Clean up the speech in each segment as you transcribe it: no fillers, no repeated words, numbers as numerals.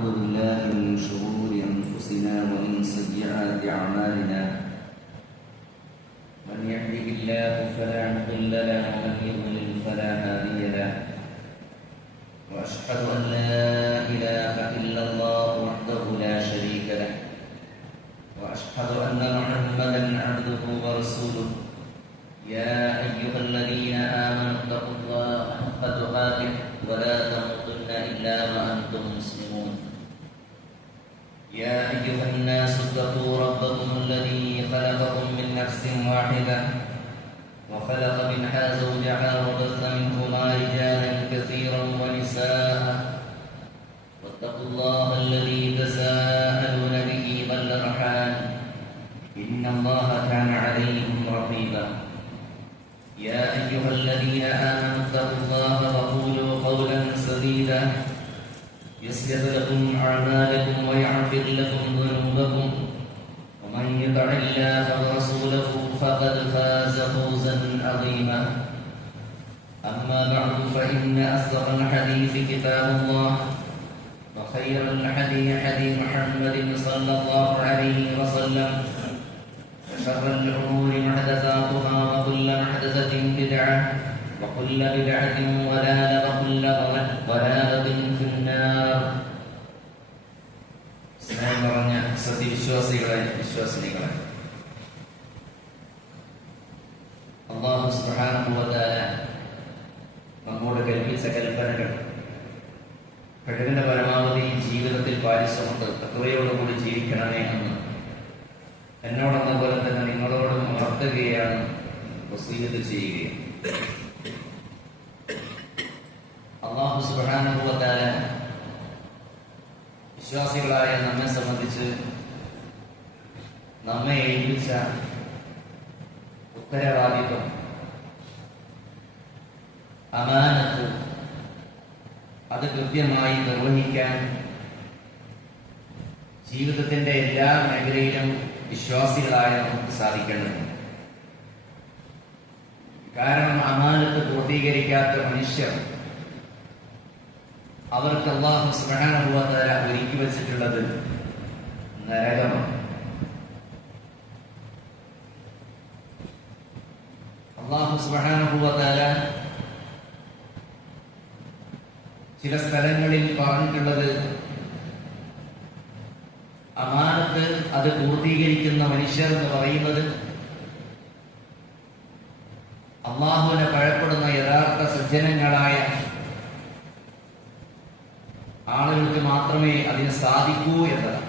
ونعوذ بالله من شرور أنفسنا ومن سيئات أعمالنا من يهده الله فلا مضل له ومن يضلل فلا هادي له وأشهد أن لا إله إلا الله وحده لا شريك له وأشهد أن محمدا عبده ورسوله يا أيها الذين آمنوا اتقوا الله حق تقاته ولا تموتن إلا وأنتم مسلمون يا أيها الناس اتقوا ربكم الذي خلقكم من نفس واحدة وخلق منها زوجها وبث منهما رجالا كثيرا ونساء واتقوا الله الذي تساءلون به والأرحام إن الله كان عليكم رقيبا يا أيها الذين آمنوا اتقوا الله وقولوا قولا سديدا يصلح لكم أعمالكم ويغفر لكم ذنوبكم ومن يطع الله ورسوله فقد فاز فوزا عظيما أما بعد فإن أصدق الحديث كتاب الله وخير الحديث حديث محمد صلى الله عليه وسلم وشر الأمور محدثاتها وكل محدثة بدعة وكل بدعة ضلالة وكل ضلالة في النار. സ്നേഹം നിറഞ്ഞ സത്യവിശ്വാസികളെ വിശ്വാസിനികളെ, അല്ലാഹു സുബ്ഹാനഹു വ തആല നമ്മോട് കൽപ്പിച്ച കൽപ്പനകൾ കഴിവിന്റെ പരമാവധി ജീവിതത്തിൽ പാലിച്ചുകൊണ്ട് തഖ്വയോടുകൂടി ജീവിക്കണമേ എന്ന് എന്നോടെന്ന പോലെ തന്നെ നിങ്ങളോടും ഉണർത്തുകയാണ്, വസീയത്ത് ചെയ്യുകയും. അല്ലാഹു സുബ്ഹാനഹു വ തആല വിശ്വാസികളായ നമ്മെ സംബന്ധിച്ച് നമ്മെ ഏൽപ്പിച്ച ഉത്തരവാദിത്വം, അമാനത്ത്, അത് കൃത്യമായി നിർവഹിക്കാൻ ജീവിതത്തിന്റെ എല്ലാ മേഖലയിലും വിശ്വാസികളായ നമുക്ക് സാധിക്കേണ്ടതുണ്ട്. കാരണം അമാനത്ത് പൂർത്തീകരിക്കാത്ത മനുഷ്യർ, അവർക്ക് അല്ലാഹു സുബ്ഹാനഹു വ തആല ഒരുക്കി വെച്ചിട്ടുള്ളത് നരകമാണ്. അല്ലാഹു സുബ്ഹാനഹു വ തആല ചില സ്ഥലങ്ങളിൽ പറഞ്ഞിട്ടുള്ളത്, അമാനത്ത് അത് പൂർത്തീകരിക്കുന്ന മനുഷ്യർ എന്ന് പറയുന്നത് അല്ലാഹുവിനെ ഭയപ്പെടുന്ന യഥാർത്ഥ സജ്ജനങ്ങളായ ആളുകൾക്ക് മാത്രമേ അതിന് സാധിക്കൂ എന്നതാണ്.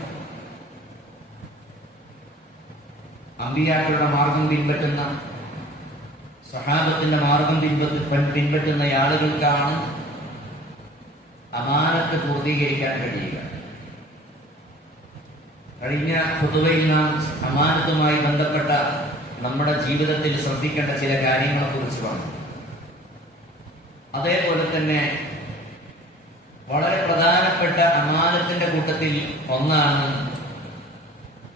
അമ്പിയാക്കളുടെ മാർഗം പിൻപറ്റുന്ന, സ്വഹാബത്തിന്റെ മാർഗം പിൻപറ്റുന്ന ആളുകൾക്കാണ് അമാനത്ത് പൂർത്തീകരിക്കാൻ കഴിയുക. കഴിഞ്ഞ ഖുതുബയിൽ നാം അമാനത്തുമായി ബന്ധപ്പെട്ട നമ്മുടെ ജീവിതത്തിൽ ശ്രദ്ധിക്കേണ്ട ചില കാര്യങ്ങളെ കുറിച്ച് പറഞ്ഞു. അതേപോലെ തന്നെ വളരെ പ്രധാനപ്പെട്ട അമാനത്തിന്റെ കൂട്ടത്തിൽ ഒന്നാണ്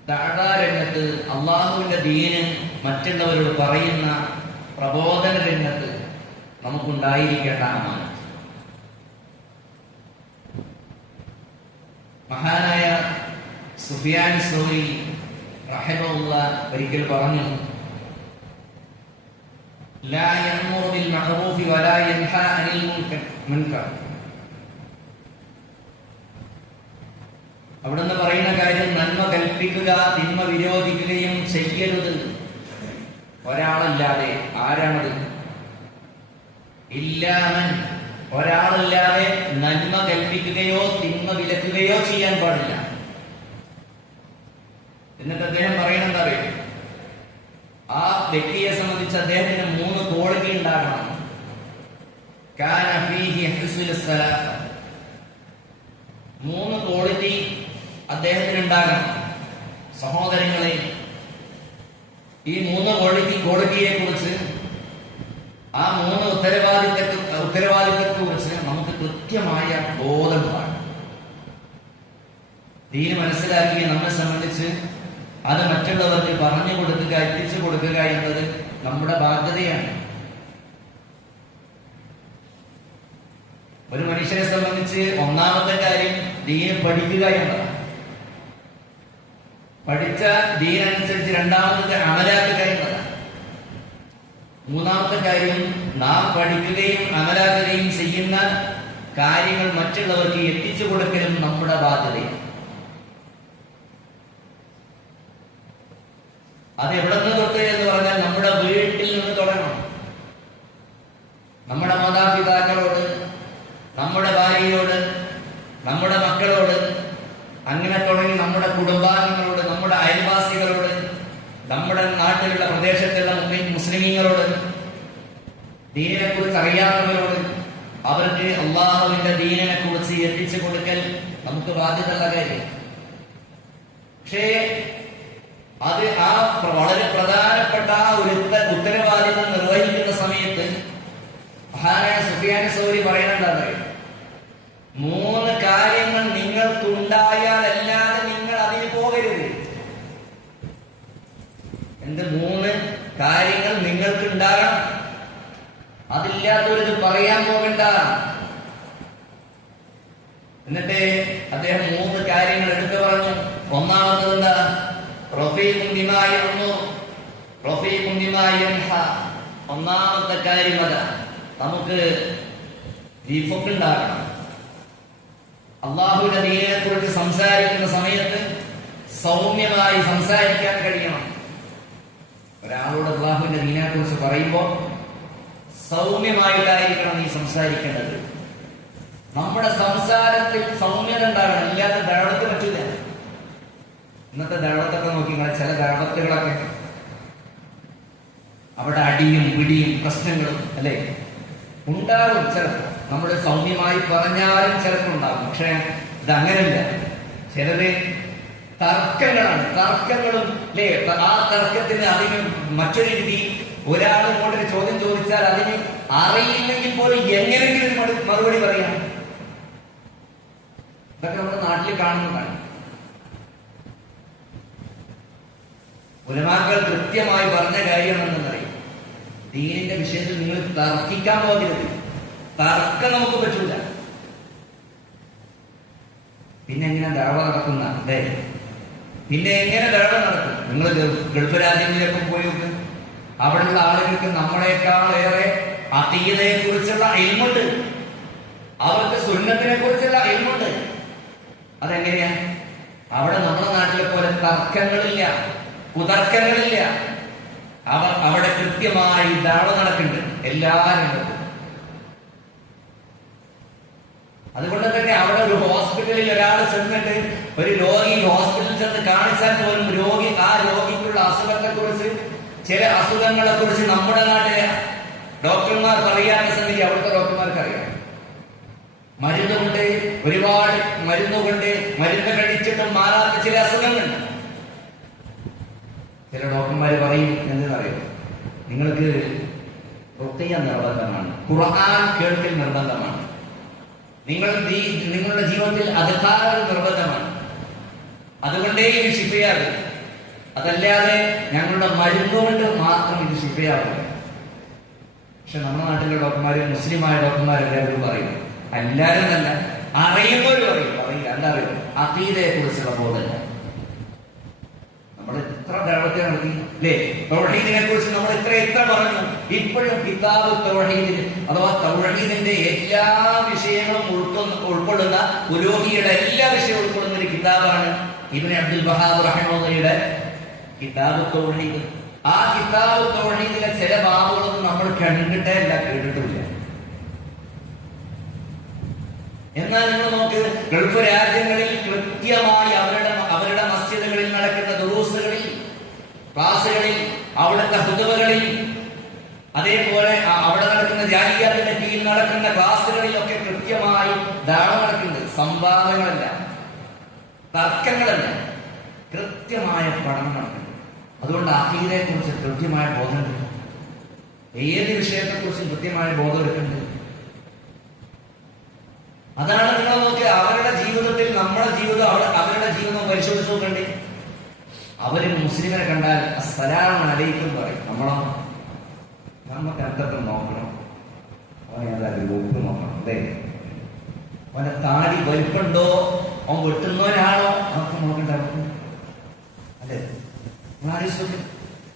ദഅവാ രംഗത്ത് അള്ളാഹുവിന്റെ ദീന് മറ്റുള്ളവരോട് പറയുന്ന പ്രബോധന രംഗത്ത് നമുക്കുണ്ടായിരിക്കേണ്ട അമാനത്ത്. മഹാനായ സുഫിയാൻ സൗരി റഹിമഹുല്ലാഹ് ഒരിക്കൽ പറഞ്ഞു, ലാ യഅ്മുറു ബിൽ മഅറൂഫി വലാ യൻഹാ അനിൽ മുൻകർ. അവിടുന്ന് പറയുന്ന കാര്യം, നന്മ കൽപ്പിക്കുക, തിന്മ വിരോധിക്കുകയും ചെയ്യരുത്. ഒരാളല്ലാതെ. ആരാണത്? ഇല്ലാമൻ, ഒരാളല്ലാതെ നന്മ കൽപ്പിക്കുകയോ തിന്മ വിലക്കുകയോ ചെയ്യാൻ പാടില്ല. എന്നിട്ട് അദ്ദേഹം പറയുന്നത് എന്താ അറിയോ? ആ വ്യക്തിയെ സംബന്ധിച്ച് അദ്ദേഹത്തിന് 3 ക്വാളിറ്റി ഉണ്ടാകണം. കാന ഫീഹി ഹുസ്നുൽ സലാഹ. 3 ക്വാളിറ്റി അദ്ദേഹത്തിന് ഉണ്ടാകണം. സഹോദരങ്ങളെ, ഈ 3 ക്വാളിറ്റിയെ കുറിച്ച്, ആ 3 ഉത്തരവാദിത്തത്തെ കുറിച്ച് നമുക്ക് കൃത്യമായ ബോധമാണ്. ദീന് മനസ്സിലാക്കി നമ്മെ സംബന്ധിച്ച് അത് മറ്റുള്ളവർക്ക് പറഞ്ഞു കൊടുക്കുക, എത്തിച്ചു കൊടുക്കുക എന്നത് നമ്മുടെ ബാധ്യതയാണ്. ഒരു മനുഷ്യനെ സംബന്ധിച്ച് ഒന്നാമത്തെ കാര്യം ദീൻ പഠിക്കുക എന്നതാണ്. പഠിച്ച ദീനനുസരിച്ച് രണ്ടാമത്തെ അമലാക്കുക എന്നതാണ്. മൂന്നാമത്തെ കാര്യം, നാം പഠിക്കുകയും അമലാക്കുകയും ചെയ്യുന്ന കാര്യങ്ങൾ മറ്റുള്ളവർക്ക് എത്തിച്ചു കൊടുക്കലും നമ്മുടെ ബാധ്യതയാണ്. അത് എവിടെ നിന്ന് തൊട്ട് എന്ന് പറഞ്ഞാൽ നമ്മുടെ വീട്ടിൽ നിന്ന് തുടങ്ങണം. നമ്മുടെ മാതാപിതാക്കളോട്, നമ്മുടെ ഭാര്യയോട്, നമ്മുടെ മക്കളോട്, അങ്ങനെ തുടങ്ങി നമ്മുടെ കുടുംബാംഗങ്ങളോട്, നമ്മുടെ അയൽവാസികളോട്, നമ്മുടെ നാട്ടിലുള്ള പ്രദേശത്തുള്ള മുസ്ലിമീങ്ങളോട്, ദീനിനെ കുറിച്ച് അറിയാവുന്നവരോട്, അവർക്ക് അള്ളാഹുവിന്റെ ദീനിനെ കുറിച്ച് എത്തിച്ചു കൊടുക്കൽ നമുക്ക് ബാധ്യതയുള്ള കാര്യം. പക്ഷേ അത് ആ വളരെ പ്രധാനപ്പെട്ട ആ ഒരു ഉത്തരവാദിത്വം നിർവഹിക്കുന്ന സമയത്ത് മഹാനായ സുഫിയാൻ സൗരി പറയുന്നുണ്ടാണ്, 3 കാര്യങ്ങൾ നിങ്ങൾക്കുണ്ടായാലല്ലാതെ നിങ്ങൾ അതിന് പോകരുത്. എന്ത് 3 കാര്യങ്ങൾ നിങ്ങൾക്ക് ഉണ്ടാകണം, അതില്ലാത്തവരിത് പറയാൻ പോകണ്ട. എന്നിട്ട് അദ്ദേഹം 3 കാര്യങ്ങൾ എടുത്തു പറഞ്ഞു. ഒന്നാമത്തത് എന്താ? ഒന്നാമത്തെ കാര്യം അതാ, നമുക്ക് ഉണ്ടാകണം. അള്ളാഹുവിന്റെ ദീനിനെ കുറിച്ച് സംസാരിക്കുന്ന സമയത്ത് സൗമ്യമായി സംസാരിക്കാൻ കഴിയണം. ഒരാളോട് അള്ളാഹുവിന്റെ ദീനിനെ കുറിച്ച് പറയുമ്പോൾ സൗമ്യമായിട്ടായിരിക്കണം നീ സംസാരിക്കേണ്ടത്. നമ്മുടെ സംസാരത്തിൽ സൗമ്യത ഉണ്ടാകണം, ഇല്ലാത്ത ദഴവത്ത് പറ്റില്ല. ഇന്നത്തെ ദഴവത്തൊക്കെ നോക്കി ചില ദഴവത്തുകളൊക്കെ അവിടെ അടിയും പിടിയും പ്രശ്നങ്ങളും അല്ലെ ഉണ്ടാകും. ചിലപ്പോൾ നമ്മൾ സൗമ്യമായി പറഞ്ഞാലും ചിലപ്പോൾ ഉണ്ടാകും. പക്ഷെ ഇതങ്ങനല്ല. ചിലര് തർക്കങ്ങളാണ്, തർക്കങ്ങളും അല്ലേ. ആ തർക്കത്തിന് അതിന് മറ്റൊരു രീതി, ഒരാൾ ഇങ്ങോട്ടൊരു ചോദ്യം ചോദിച്ചാൽ അതിന് അറിയില്ലെങ്കിൽ പോലും എങ്ങനെയെങ്കിലും മറുപടി പറയാം. ഇതൊക്കെ നമ്മുടെ നാട്ടിൽ കാണുന്നതാണ്. ഉലമാക്കൾ കൃത്യമായി പറഞ്ഞ കാര്യം എന്തെന്നറിയും, ദീനിന്റെ വിഷയത്തിൽ നിങ്ങൾ തർക്കിക്കാൻ പോകരുത്. തർക്കം നമുക്ക് പറ്റൂല. പിന്നെ എങ്ങനെ ദഅവ നടക്കുന്ന അല്ലേ? പിന്നെ എങ്ങനെ ദഅവ നടക്കും? നിങ്ങൾ ഗൾഫ് രാജ്യങ്ങളിലൊക്കെ പോയി നോക്ക്. അവിടെയുള്ള ആളുകൾക്ക് നമ്മളെക്കാൾ ഏറെ അഖീദയെ കുറിച്ചുള്ള ഇൽമുണ്ട്, അവർക്ക് സുന്നത്തിനെ കുറിച്ചുള്ള ഇൽമുണ്ട്. അതെങ്ങനെയാ? അവിടെ നമ്മുടെ നാട്ടിലെ പോലെ തർക്കങ്ങളില്ല, കുതർക്കങ്ങളില്ല. അവിടെ കൃത്യമായി ദഅവ നടക്കുന്നുണ്ട് എല്ലാ രംഗത്തും. അതുകൊണ്ട് തന്നെ അവിടെ ഒരു ഹോസ്പിറ്റലിൽ ഒരാൾ ചെന്നിട്ട്, ഒരു രോഗി ഹോസ്പിറ്റലിൽ ചെന്ന് കാണിച്ചാൽ പോലും ആ രോഗിക്കുള്ള അസുഖത്തെ കുറിച്ച്, ചില അസുഖങ്ങളെ കുറിച്ച് നമ്മുടെ നാട്ടിലെ ഡോക്ടർമാർ പറയാത്ത സംഗതി അവിടുത്തെ ഡോക്ടർമാർക്ക് അറിയാം. മരുന്നുകൊണ്ട്, ഒരുപാട് മരുന്നുകൊണ്ട്, മരുന്ന് കഴിച്ചിട്ടും മാറാത്ത ചില അസുഖങ്ങളുണ്ട്. ചില ഡോക്ടർമാര് പറയും എന്തെന്നറിയോ, നിങ്ങൾക്ക് റുഖ്യ നിർബന്ധമാണ്, ഖുർആൻ കേൾക്കൽ നിർബന്ധമാണ്, നിങ്ങളുടെ ജീവിതത്തിൽ അദ്കാർ നിർബന്ധമാണ്, അതുകൊണ്ടേ ഇത് ശിഫയാകും, അതല്ലാതെ ഞങ്ങളുടെ മരുന്നുകൊണ്ട് മാത്രം ഇത് ശിഫയാവില്ല. പക്ഷെ നമ്മുടെ നാട്ടിലെ ഡോക്ടർമാര്, മുസ്ലിമായ ഡോക്ടർമാരെല്ലാവരും പറയും, എല്ലാവരും തന്നെ അറിയുന്നവർ പറയില്ല. എന്താ അറിയും? അഖീദയെ കുറിച്ചുള്ള ബോധമില്ല. നമ്മൾ എത്ര ദഅവത്ത് നടത്തി അല്ലേ? തൗഹീദിനെ കുറിച്ച് നമ്മൾ എത്ര പറഞ്ഞു. ഇപ്പോഴും കിതാബ് തൗഹീദ് അഥവാ തൗഹീദിന്റെ എല്ലാ വിഷയങ്ങളും ഉൾക്കൊള്ളുന്ന, ഉലൂഹിയുടെ എല്ലാ വിഷയവും ഉൾക്കൊള്ളുന്ന ഒരു കിതാബാണ് ഇബ്നു അബ്ദുൽ വഹാബ് റഹിമഹുള്ളാഹിയുടെ കിതാബ് തൗഹീദ്. ആ കിതാബ് തൗഹീദിലെ ചില ബാബുകളൊന്നും നമ്മൾ കണ്ടിട്ടേ ഇല്ല, കേട്ടിട്ടില്ല. എന്നാൽ നിങ്ങൾ നോക്ക്, ഗൾഫ് രാജ്യങ്ങളിൽ കൃത്യമായി അവരുടെ മസ്ജിദുകളിൽ നടക്കുന്ന ദുറൂസുകളിൽ, ക്ലാസുകളിൽ, അവിടുത്തെ ഹുതുബകളിൽ, അതേപോലെ അവിടെ നടക്കുന്ന ജാലിയാത്തിന്റെ കീഴിൽ നടക്കുന്ന ക്ലാസുകളിലൊക്കെ കൃത്യമായി ദഅവ നടക്കുന്നുണ്ട്. സംവാദങ്ങളല്ല, തർക്കങ്ങളല്ല, കൃത്യമായ പഠനം നടക്കുന്നുണ്ട്. അതുകൊണ്ട് അഖീദയെ കുറിച്ച് കൃത്യമായ ബോധം കിട്ടും. ഏത് വിഷയത്തെ കുറിച്ചും കൃത്യമായ ബോധം എടുക്കുന്നുണ്ട്. അതാണ് നിങ്ങൾ നോക്കി അവരുടെ ജീവിതത്തിൽ നമ്മുടെ ജീവിതം, അവരുടെ ജീവിതം പരിശോധിച്ച് നോക്കണ്ടേ. അവര് മുസ്ലിമിനെ കണ്ടാൽ അസ്സലാമു അലൈക്കും പറയും. നമുക്ക് എന്തൊക്കെ നോക്കണം, അവനെ ഏതായാലും ഒപ്പ് നോക്കണം അല്ലേ? അവന്റെ താടി വലിപ്പുണ്ടോ അവൻ വെട്ടുന്നവനാണോ അതൊക്കെ നോക്കണ്ടാവും അല്ലേ?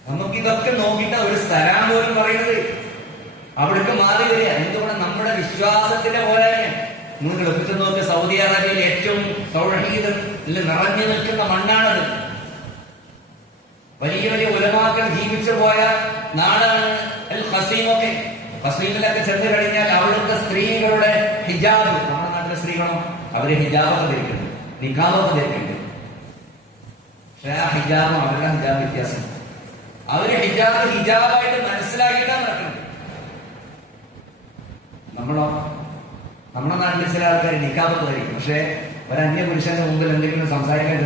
നമുക്കിതൊക്കെ നോക്കിയിട്ട് ഒരു സലാം പോലും പറയുന്നത് അവിടേക്ക് മാറി വരിക. എന്തുകൊണ്ട്? നമ്മുടെ വിശ്വാസത്തിന്റെ പോരായ്മ. നിങ്ങൾ എടുത്തു നോക്ക്, സൗദി അറേബ്യയിൽ ഏറ്റവും തൗഹീദ് നിറഞ്ഞു നിൽക്കുന്ന മണ്ണാണത്. വലിയ വലിയ ഉലമാക്കൾ ജീവിച്ചു പോയ നാടാണ് അൽ ഖസീമൊക്കെ. ഖസീമിലൊക്കെ ചെന്ന് കഴിഞ്ഞാൽ അവിടുത്തെ സ്ത്രീകളുടെ ഹിജാബ്, നമ്മുടെ നാട്ടിലെ സ്ത്രീകളോ അവര് ഹിജാബൊക്കെ ധരിക്കുന്നുണ്ട്, നിഖാബൊക്കെ ധരിക്കുന്നുണ്ട്. പക്ഷെ ആ ഹിജാബും അവരുടെ ഹിജാബ് വ്യത്യാസം. അവര് ഹിജാബായിട്ട് മനസ്സിലാക്കിയിട്ടാണ് നടക്കുന്നത്. നമ്മുടെ നാട്ടിലെ ചില ആൾക്കാർ നിഖാബൊക്കെ ധരിക്കും. പക്ഷെ ഒരു അന്യ പുരുഷന്റെ മുമ്പിൽ എന്തെങ്കിലും സംസാരിക്കാൻ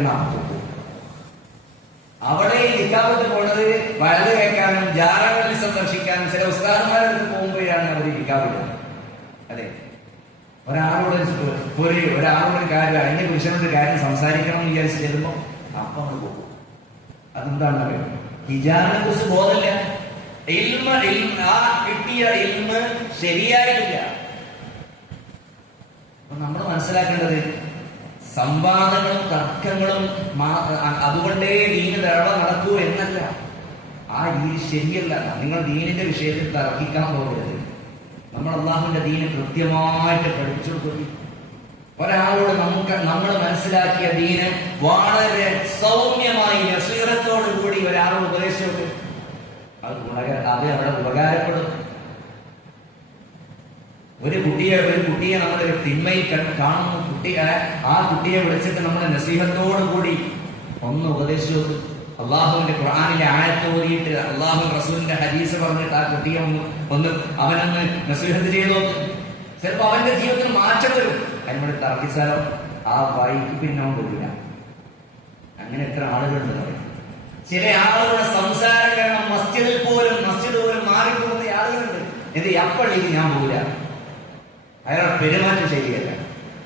അവിടെ ഈ നിക്കാബത്ത് പോണത് വലത് കേൾക്കാനും ജാറകളിൽ സന്ദർശിക്കാനും ചില ഉസ്താദന്മാരെടുത്ത് പോകുമ്പോഴാണ് അവർ നിക്കാബിടുന്നത്. അതെ, ഒരാളോട് കാര്യം അന്യ പുരുഷനോട് കാര്യം സംസാരിക്കണം എന്ന് വിചാരിച്ച് ചെല്ലുമ്പോ അപ്പൊ നമ്മൾ പോകും. അതെന്താണ് അറിയാം, ഹിജാബിനെ കുറിച്ച് ബോധമില്ല. ആ കിട്ടിയ ഇൽമ് ശരിയായിട്ടില്ല. അപ്പൊ നമ്മൾ മനസ്സിലാക്കേണ്ടത് സംവാദങ്ങളും തർക്കങ്ങളും അതുകൊണ്ടേ ദീന് ധാരാളം നടക്കൂ എന്നല്ല. ആ രീതി ശരിയല്ല. നിങ്ങൾ ദീനിന്റെ വിഷയത്തിൽ തർക്കിക്കാൻ പോകരുത്. നമ്മൾ അള്ളാഹുവിന്റെ ദീന് കൃത്യമായിട്ട് പഠിച്ചു കൊടുക്കും. ഒരാളോട് നമ്മൾ മനസ്സിലാക്കിയ ദീന് വളരെ സൗമ്യമായി നസീറത്തോടു കൂടി ഒരാളോട് ഉപദേശിച്ചു, അത് അവിടെ ഉപകാരപ്പെടും. ഒരു കുട്ടിയെ നമ്മളൊരു തിന്മയിൽ കാണുന്നു, ആ കുട്ടിയെ വിളിച്ചിട്ട് നമ്മൾ നസീഹത്തോടു കൂടി ഒന്ന് ഉപദേശിച്ചു. അള്ളാഹുവിന്റെ ഖുർആനിലെ ആയത്ത് ഓതിയിട്ട് അള്ളാഹു റസൂലിന്റെ ഹദീസ് പറഞ്ഞിട്ട് ആ കുട്ടിയെ ഒന്ന് അവനൊന്ന് നസീഹത്ത് ചെയ്തു. ചിലപ്പോ അവന്റെ ജീവിതത്തിൽ മാറ്റം വരും. അതിനോട് തർക്കിച്ചാലോ ആ വഴിക്ക് പിന്നെ വരില്ല. അങ്ങനെ എത്ര ആളുകളുണ്ട് പറയും. ചില ആളുകളുടെ സംസാരം കാരണം മസ്ജിദ് പോലും മാറിപ്പോകുന്ന ആളുകളുണ്ട്. ഇത് എപ്പോഴേക്ക് ഞാൻ പോകില്ല, അയാളുടെ പെരുമാറ്റം ശരിയല്ല.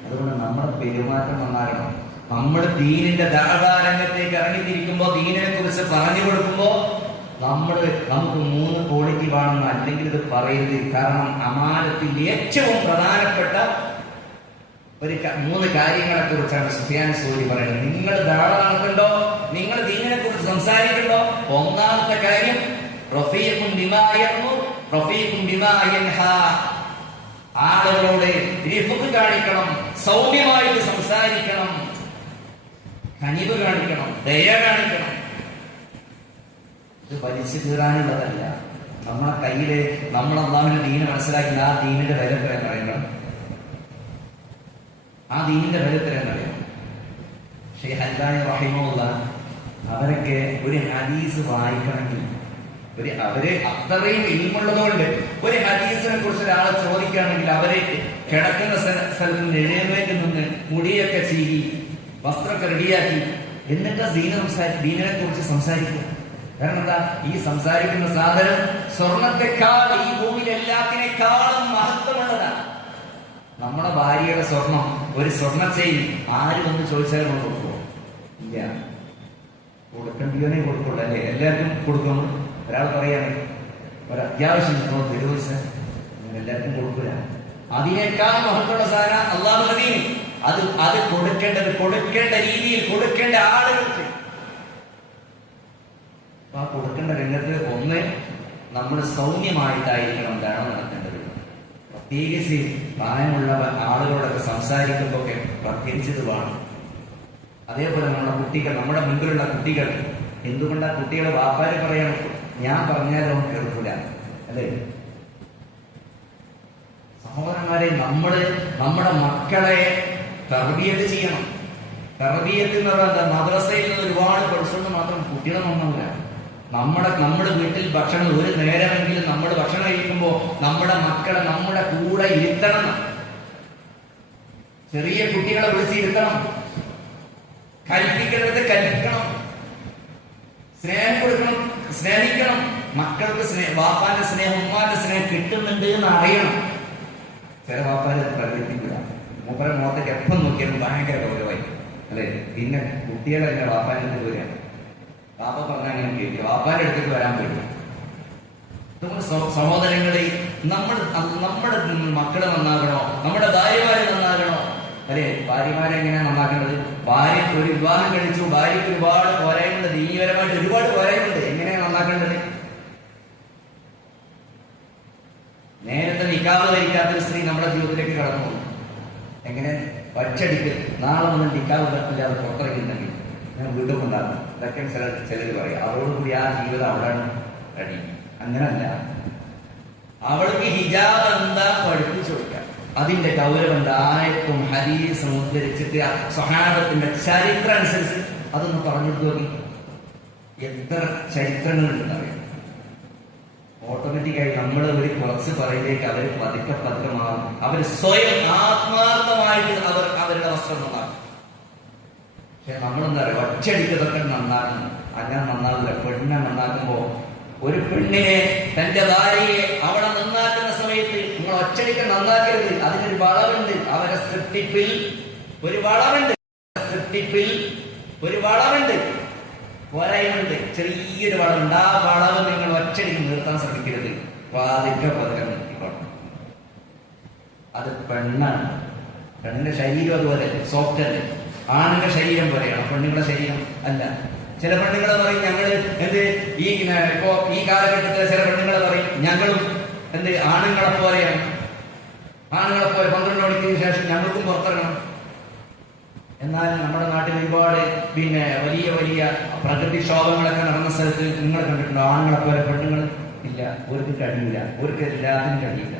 അതുകൊണ്ട് നമ്മുടെ പെരുമാറ്റം നന്നാകണം. നമ്മൾ ദീനിന്റെ ദാടാരംഗത്തേക്ക് ഇറങ്ങിത്തിരിക്കുമ്പോ ദീനിനെ കുറിച്ച് പറഞ്ഞു കൊടുക്കുമ്പോ നമുക്ക് 3 ക്വാളിറ്റി വേണമെന്ന് അല്ലെങ്കിൽ ഇത് പറയരുത്. കാരണം അമാനത്തിന്റെ ഏറ്റവും പ്രധാനപ്പെട്ട 3 കാര്യങ്ങളെ കുറിച്ചാണ് സുഫിയാൻ സൗരി പറയുന്നത്. നിങ്ങൾ ദാട നടത്തുന്നുണ്ടോ, നിങ്ങൾ ദീനിനെ കുറിച്ച് സംസാരിക്കുന്നുണ്ടോ? ഒന്നാമത്തെ കാര്യം റഫീഖുൻ ബിമാ യഅ്മു റഫീഖുൻ ബിമാ യൻഹാ. ആളുകളോട് റിഫ്ഖ് കാണിക്കണം, സൗമ്യമായിട്ട് സംസാരിക്കണം, കനിവ് കാണിക്കണം, ദയ കാണിക്കണം. ഇത് വലിച്ചു കീറാനുള്ളതല്ല. നമ്മളെ കയ്യില് നമ്മൾ അള്ളാഹുവിന്റെ ദീന് മനസ്സിലാക്കില്ല. ആ ദീനിന്റെ വില എത്രയെന്ന് അറിയണം. ആ ദീനിന്റെ വില എത്രയെന്ന് അറിയണം. ഷെയ്ഖ് അൽബാനി റഹിമഹുള്ള അവരൊക്കെ ഒരു ഹദീസ് വായിക്കണമെങ്കിൽ അവര് അത്രയും ഇൽമുള്ളതുകൊണ്ട് ഒരു ഹദീസിനെ കുറിച്ച് ഒരാളെ ചോദിക്കുകയാണെങ്കിൽ അവരെ കിടക്കുന്ന സ്ഥലത്ത് നിന്ന് എഴുന്നേറ്റ് നിന്ന് മുടിയൊക്കെ ചീകി വസ്ത്രമൊക്കെ റെഡിയാക്കി എന്നിട്ട് ദീനിനെ കുറിച്ച് സംസാരിക്കുക. കാരണം എന്താ, ഈ സംസാരിക്കുന്ന സാധനം സ്വർണത്തെക്കാൾ ഈ ഭൂമിയിൽ എല്ലാത്തിനേക്കാളും മഹത്വമുള്ളതാണ്. നമ്മുടെ ഭാര്യയുടെ സ്വർണം, ഒരു സ്വർണ്ണ ചെയിൻ ആരും ഒന്ന് ചോദിച്ചാൽ നമ്മൾ കൊടുക്കുമോ? ഇല്ല. കൊടുക്കേണ്ടിയോനെ കൊടുക്കുള്ളൂ അല്ലേ? എല്ലാവർക്കും കൊടുക്കും. ഒരാൾ പറയാണ് ഒരത്യാവശ്യം തരുവച്ച എല്ലാവർക്കും കൊടുക്കില്ല. അതിനേക്കാൾ മഹത്വമുള്ള സാധനം അള്ളാഹുവിന്റെ ദീൻ. അത് കൊടുക്കേണ്ട രീതിയിൽ കൊടുക്കേണ്ട ആളുകൾക്ക്. ആ കൊടുക്കേണ്ട രംഗത്ത് ഒന്ന് നമ്മൾ സൗമ്യമായിട്ടായിരിക്കണം ധാരണ നടത്തേണ്ടത്. പ്രത്യേകിച്ച് പ്രായമുള്ള ആളുകളോടൊക്കെ സംസാരിക്കുമ്പോഴൊക്കെ പ്രത്യേകിച്ചത് വേണം. അതേപോലെ നമ്മുടെ മുൻപിലുള്ള കുട്ടികൾ, എന്തുകൊണ്ടാ കുട്ടികളെ വാപ്പാര് പറയാൻ ഞാൻ പറഞ്ഞാലോ കേൾക്കൂല അല്ലേ? സഹോദരന്മാരെ, നമ്മുടെ മക്കളെ തർബിയത്ത് ചെയ്യണം. തർബിയത്ത് എന്ന് പറഞ്ഞാൽ മദ്രസയിൽ നിന്ന് ഒരുപാട് പഠിച്ചുകൊണ്ട് മാത്രം കുട്ടികളെ നന്നാവില്ല. നമ്മുടെ വീട്ടിൽ ഭക്ഷണം ഒരു നേരമെങ്കിലും നമ്മൾ ഭക്ഷണം കഴിക്കുമ്പോൾ നമ്മുടെ മക്കളെ നമ്മുടെ കൂടെ ഇരുത്തണം. ചെറിയ കുട്ടികളെ വിളിച്ചിരുത്തണം. കൽപ്പിക്കുന്നത് കൽപ്പിക്കണം. സ്നേഹം കൊടുക്കണം, സ്നേഹിക്കണം. മക്കൾക്ക് വാപ്പാന്റെ സ്നേഹം ഉമ്മാന്റെ സ്നേഹം കിട്ടുന്നുണ്ട് എന്ന് അറിയണം. ചില വാപ്പാരെ പ്രകടിപ്പിക്കുക. മൂപ്പരെ മുഖത്തേക്ക് എപ്പം നോക്കിയാലും ഭയങ്കര ഗൗരവമായി അല്ലെ? പിന്നെ കുട്ടികളെ വാപ്പാന്റെ അടുത്ത് വരികയാണ്. വാപ്പ പറഞ്ഞാൽ അങ്ങനെ കേൾക്കുക, വാപ്പാന്റെ അടുത്തേക്ക് വരാൻ പറ്റും. സഹോദരങ്ങളെ, നമ്മുടെ മക്കള് നന്നാകണോ, നമ്മുടെ ഭാര്യമാരെ നന്നാകണോ? അല്ലെ? ഭാര്യമാരെ എങ്ങനെയാ നന്നാക്കേണ്ടത്? ഭാര്യ ഒരു വിവാഹം കഴിച്ചു, ഭാര്യയ്ക്ക് ഒരുപാട് പോരായ്മയുണ്ട്, ദീനീപരമായിട്ട് ഒരുപാട് പോരായ്മയുണ്ട്. എങ്ങനെയാണ് നന്നാക്കേണ്ടത്? നേരത്തെ നിക്കാഹ് ധരിക്കാത്തൊരു സ്ത്രീ നമ്മുടെ ജീവിതത്തിലേക്ക് കടന്നു പോകും. എങ്ങനെ? ഒറ്റടിക്ക് നാളെ മുതൽ നിക്കാഹ് ഇല്ലാതെ പുറത്തിറങ്ങിയിട്ടുണ്ടെങ്കിൽ ഞാൻ വീണ്ടും ഉണ്ടാകും. ഇതൊക്കെ ചിലർ പറയും. അവരോടുകൂടി ആ ജീവിതം അവിടെയാണ് കഴിയും. അങ്ങനല്ല. അവൾക്ക് ഹിജാബ് എന്താ പഠിപ്പിച്ചു കൊടുക്കുക, അതിന്റെ ഗൗരവം എന്താ, ആയത്തും ഹദീസും ഉദ്ധരിച്ചിട്ട് സ്വഹാബത്തിന്റെ ചരിത്രം അനുസരിച്ച് അതൊന്ന് പറഞ്ഞു നോക്കി. എത്ര ചരിത്രങ്ങളുണ്ടെന്നറിയാം. ഓട്ടോമാറ്റിക്കായി നമ്മൾ ഒരു കുറച്ച് പറയുമ്പോഴേക്ക് അവർ പതുക്കെ പതുക്കെ മാറും. അവർ സ്വയം ആത്മാർത്ഥമായിട്ട് അവരുടെ വസ്ത്രം നന്നാക്കും. പക്ഷെ നമ്മളെന്താ പറയുക, ഒറ്റയടിക്കതൊക്കെ നന്നാക്കണം. അങ്ങനെ നന്നാവില്ല. പെണ്ണിനെ നന്നാക്കുമ്പോ ഒരു പെണ്ണിനെ, തന്റെ ഭാര്യയെ അവളെ നന്നാക്കുന്ന സമയത്ത് നിങ്ങൾ ഒറ്റടിക്ക് നന്നാക്കരുത്. അതിനൊരു വളവുണ്ട്. അവരെ സൃഷ്ടിപ്പിൽ ഒരു വളവുണ്ട്. പോരായ്മയുണ്ട്. ചെറിയൊരു വളവുണ്ട്. ആ വളവ് നിങ്ങൾ ഒറ്റടിക്ക് നിർത്താൻ ശ്രമിക്കരുത്. പതുക്കെ നിർത്തിക്കോട്ടെ. അത് പെണ്ണാണ്. പെണ്ണിന്റെ ശരീരം അതുപോലെ സോഫ്റ്റ് അല്ലേ. ആണിന്റെ ശരീരം പോലെയാണ്, പെണ്ണുങ്ങളുടെ ശരീരം അല്ല. ചില പെണ്ണുങ്ങളെ പറയും ഞങ്ങള് എന്ത് ഇപ്പോ ഈ കാലഘട്ടത്തിലെ ചില പെണ്ണുങ്ങളെ പറയും ഞങ്ങളും എന്ത് ആണുങ്ങളെ പോലെയാണ്. ആണുങ്ങളെ പോലെ 12 മണിക്ക് ശേഷം ഞങ്ങൾക്കും പുറത്തിറങ്ങണം. എന്നാൽ നമ്മുടെ നാട്ടിൽ ഒരുപാട് വലിയ വലിയ പ്രകൃതിക്ഷോഭങ്ങളൊക്കെ നടന്ന സ്ഥലത്ത് നിങ്ങൾ കണ്ടിട്ടുണ്ടോ? ആണുങ്ങളെ പോലെ പെണ്ണുങ്ങൾ ഇല്ല. അവർക്ക് കഴിയില്ല. അവർക്ക് എല്ലാത്തിനും കഴിയില്ല.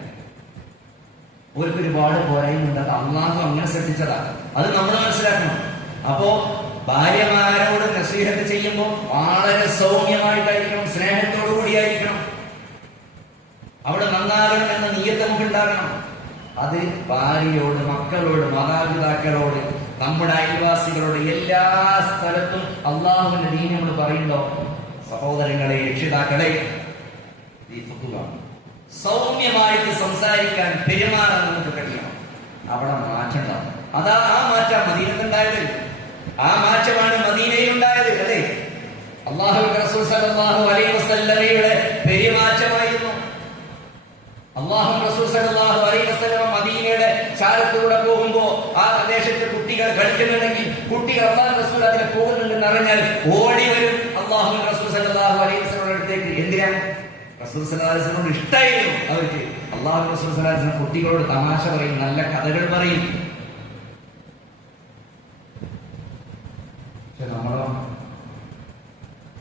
അവർക്ക് ഒരുപാട് പോരായ്മയുണ്ട്. അള്ളാഹു അങ്ങനെ ശ്രദ്ധിച്ചതാ. അത് നമ്മൾ മനസ്സിലാക്കണം. അപ്പോ ഭാര്യമാരോട് നസീഹത്ത് ചെയ്യുമ്പോൾ വളരെ സൗമ്യമായിട്ടായിരിക്കണം, സ്നേഹത്തോടു കൂടിയായിരിക്കണം. അവിടെ നന്നാകണം എന്ന നിയ്യത്ത് നമുക്ക് ഉണ്ടാകണം. അത് ഭാര്യയോട്, മക്കളോട്, മാതാപിതാക്കളോട്, നമ്മുടെ അയൽവാസികളോട്, എല്ലാ സ്ഥലത്തും അള്ളാഹുവിന്റെ ദീൻ നമ്മൾ പറയുന്നോ, സഹോദരങ്ങളെ, രക്ഷിതാക്കളെ, സൗമ്യമായിട്ട് സംസാരിക്കാൻ, പെരുമാറാൻ നമുക്ക് കഴിയണം. അവിടെ മാറ്റം ഉണ്ടാവും. അതാ ആ മാറ്റം മദീനത്തുണ്ടായത്. ആ മാറ്റമാണ് മദീനയിൽ ഉണ്ടായത്. അല്ലേ? അല്ലാഹുവിന്റെ റസൂൽ സല്ലല്ലാഹു അലൈഹി വസല്ലമയുടെ പെരുമാറ്റമായിരുന്നു. അല്ലാഹു റസൂൽ സല്ലല്ലാഹു അലൈഹി വസല്ലമ മദീനയുടെ ചാരത്തിലൂടെ പോകുമ്പോ ആ പ്രദേശത്തെ കുട്ടികൾ കളിക്കുന്നുണ്ടെങ്കിൽ കുട്ടികൾ അല്ലാഹു റസൂൽ അതിനെ പോകുന്നുണ്ടെന്ന് അറിഞ്ഞാൽ ഓടി വരും അല്ലാഹു റസൂൽ സല്ലല്ലാഹു അലൈഹി വസല്ലമയുടെ അടുത്തേക്ക്. എന്തിനാണ്? റസൂൽ സല്ലല്ലാഹു അലൈഹി വസല്ലമയോട് ഇഷ്ടായിരുന്നു അവർക്ക്. അല്ലാഹു റസൂൽ സല്ലല്ലാഹു അലൈഹി വസല്ലം കുട്ടികളോട് തമാശ പറയും, നല്ല കഥകൾ പറയും. നമ്മളോ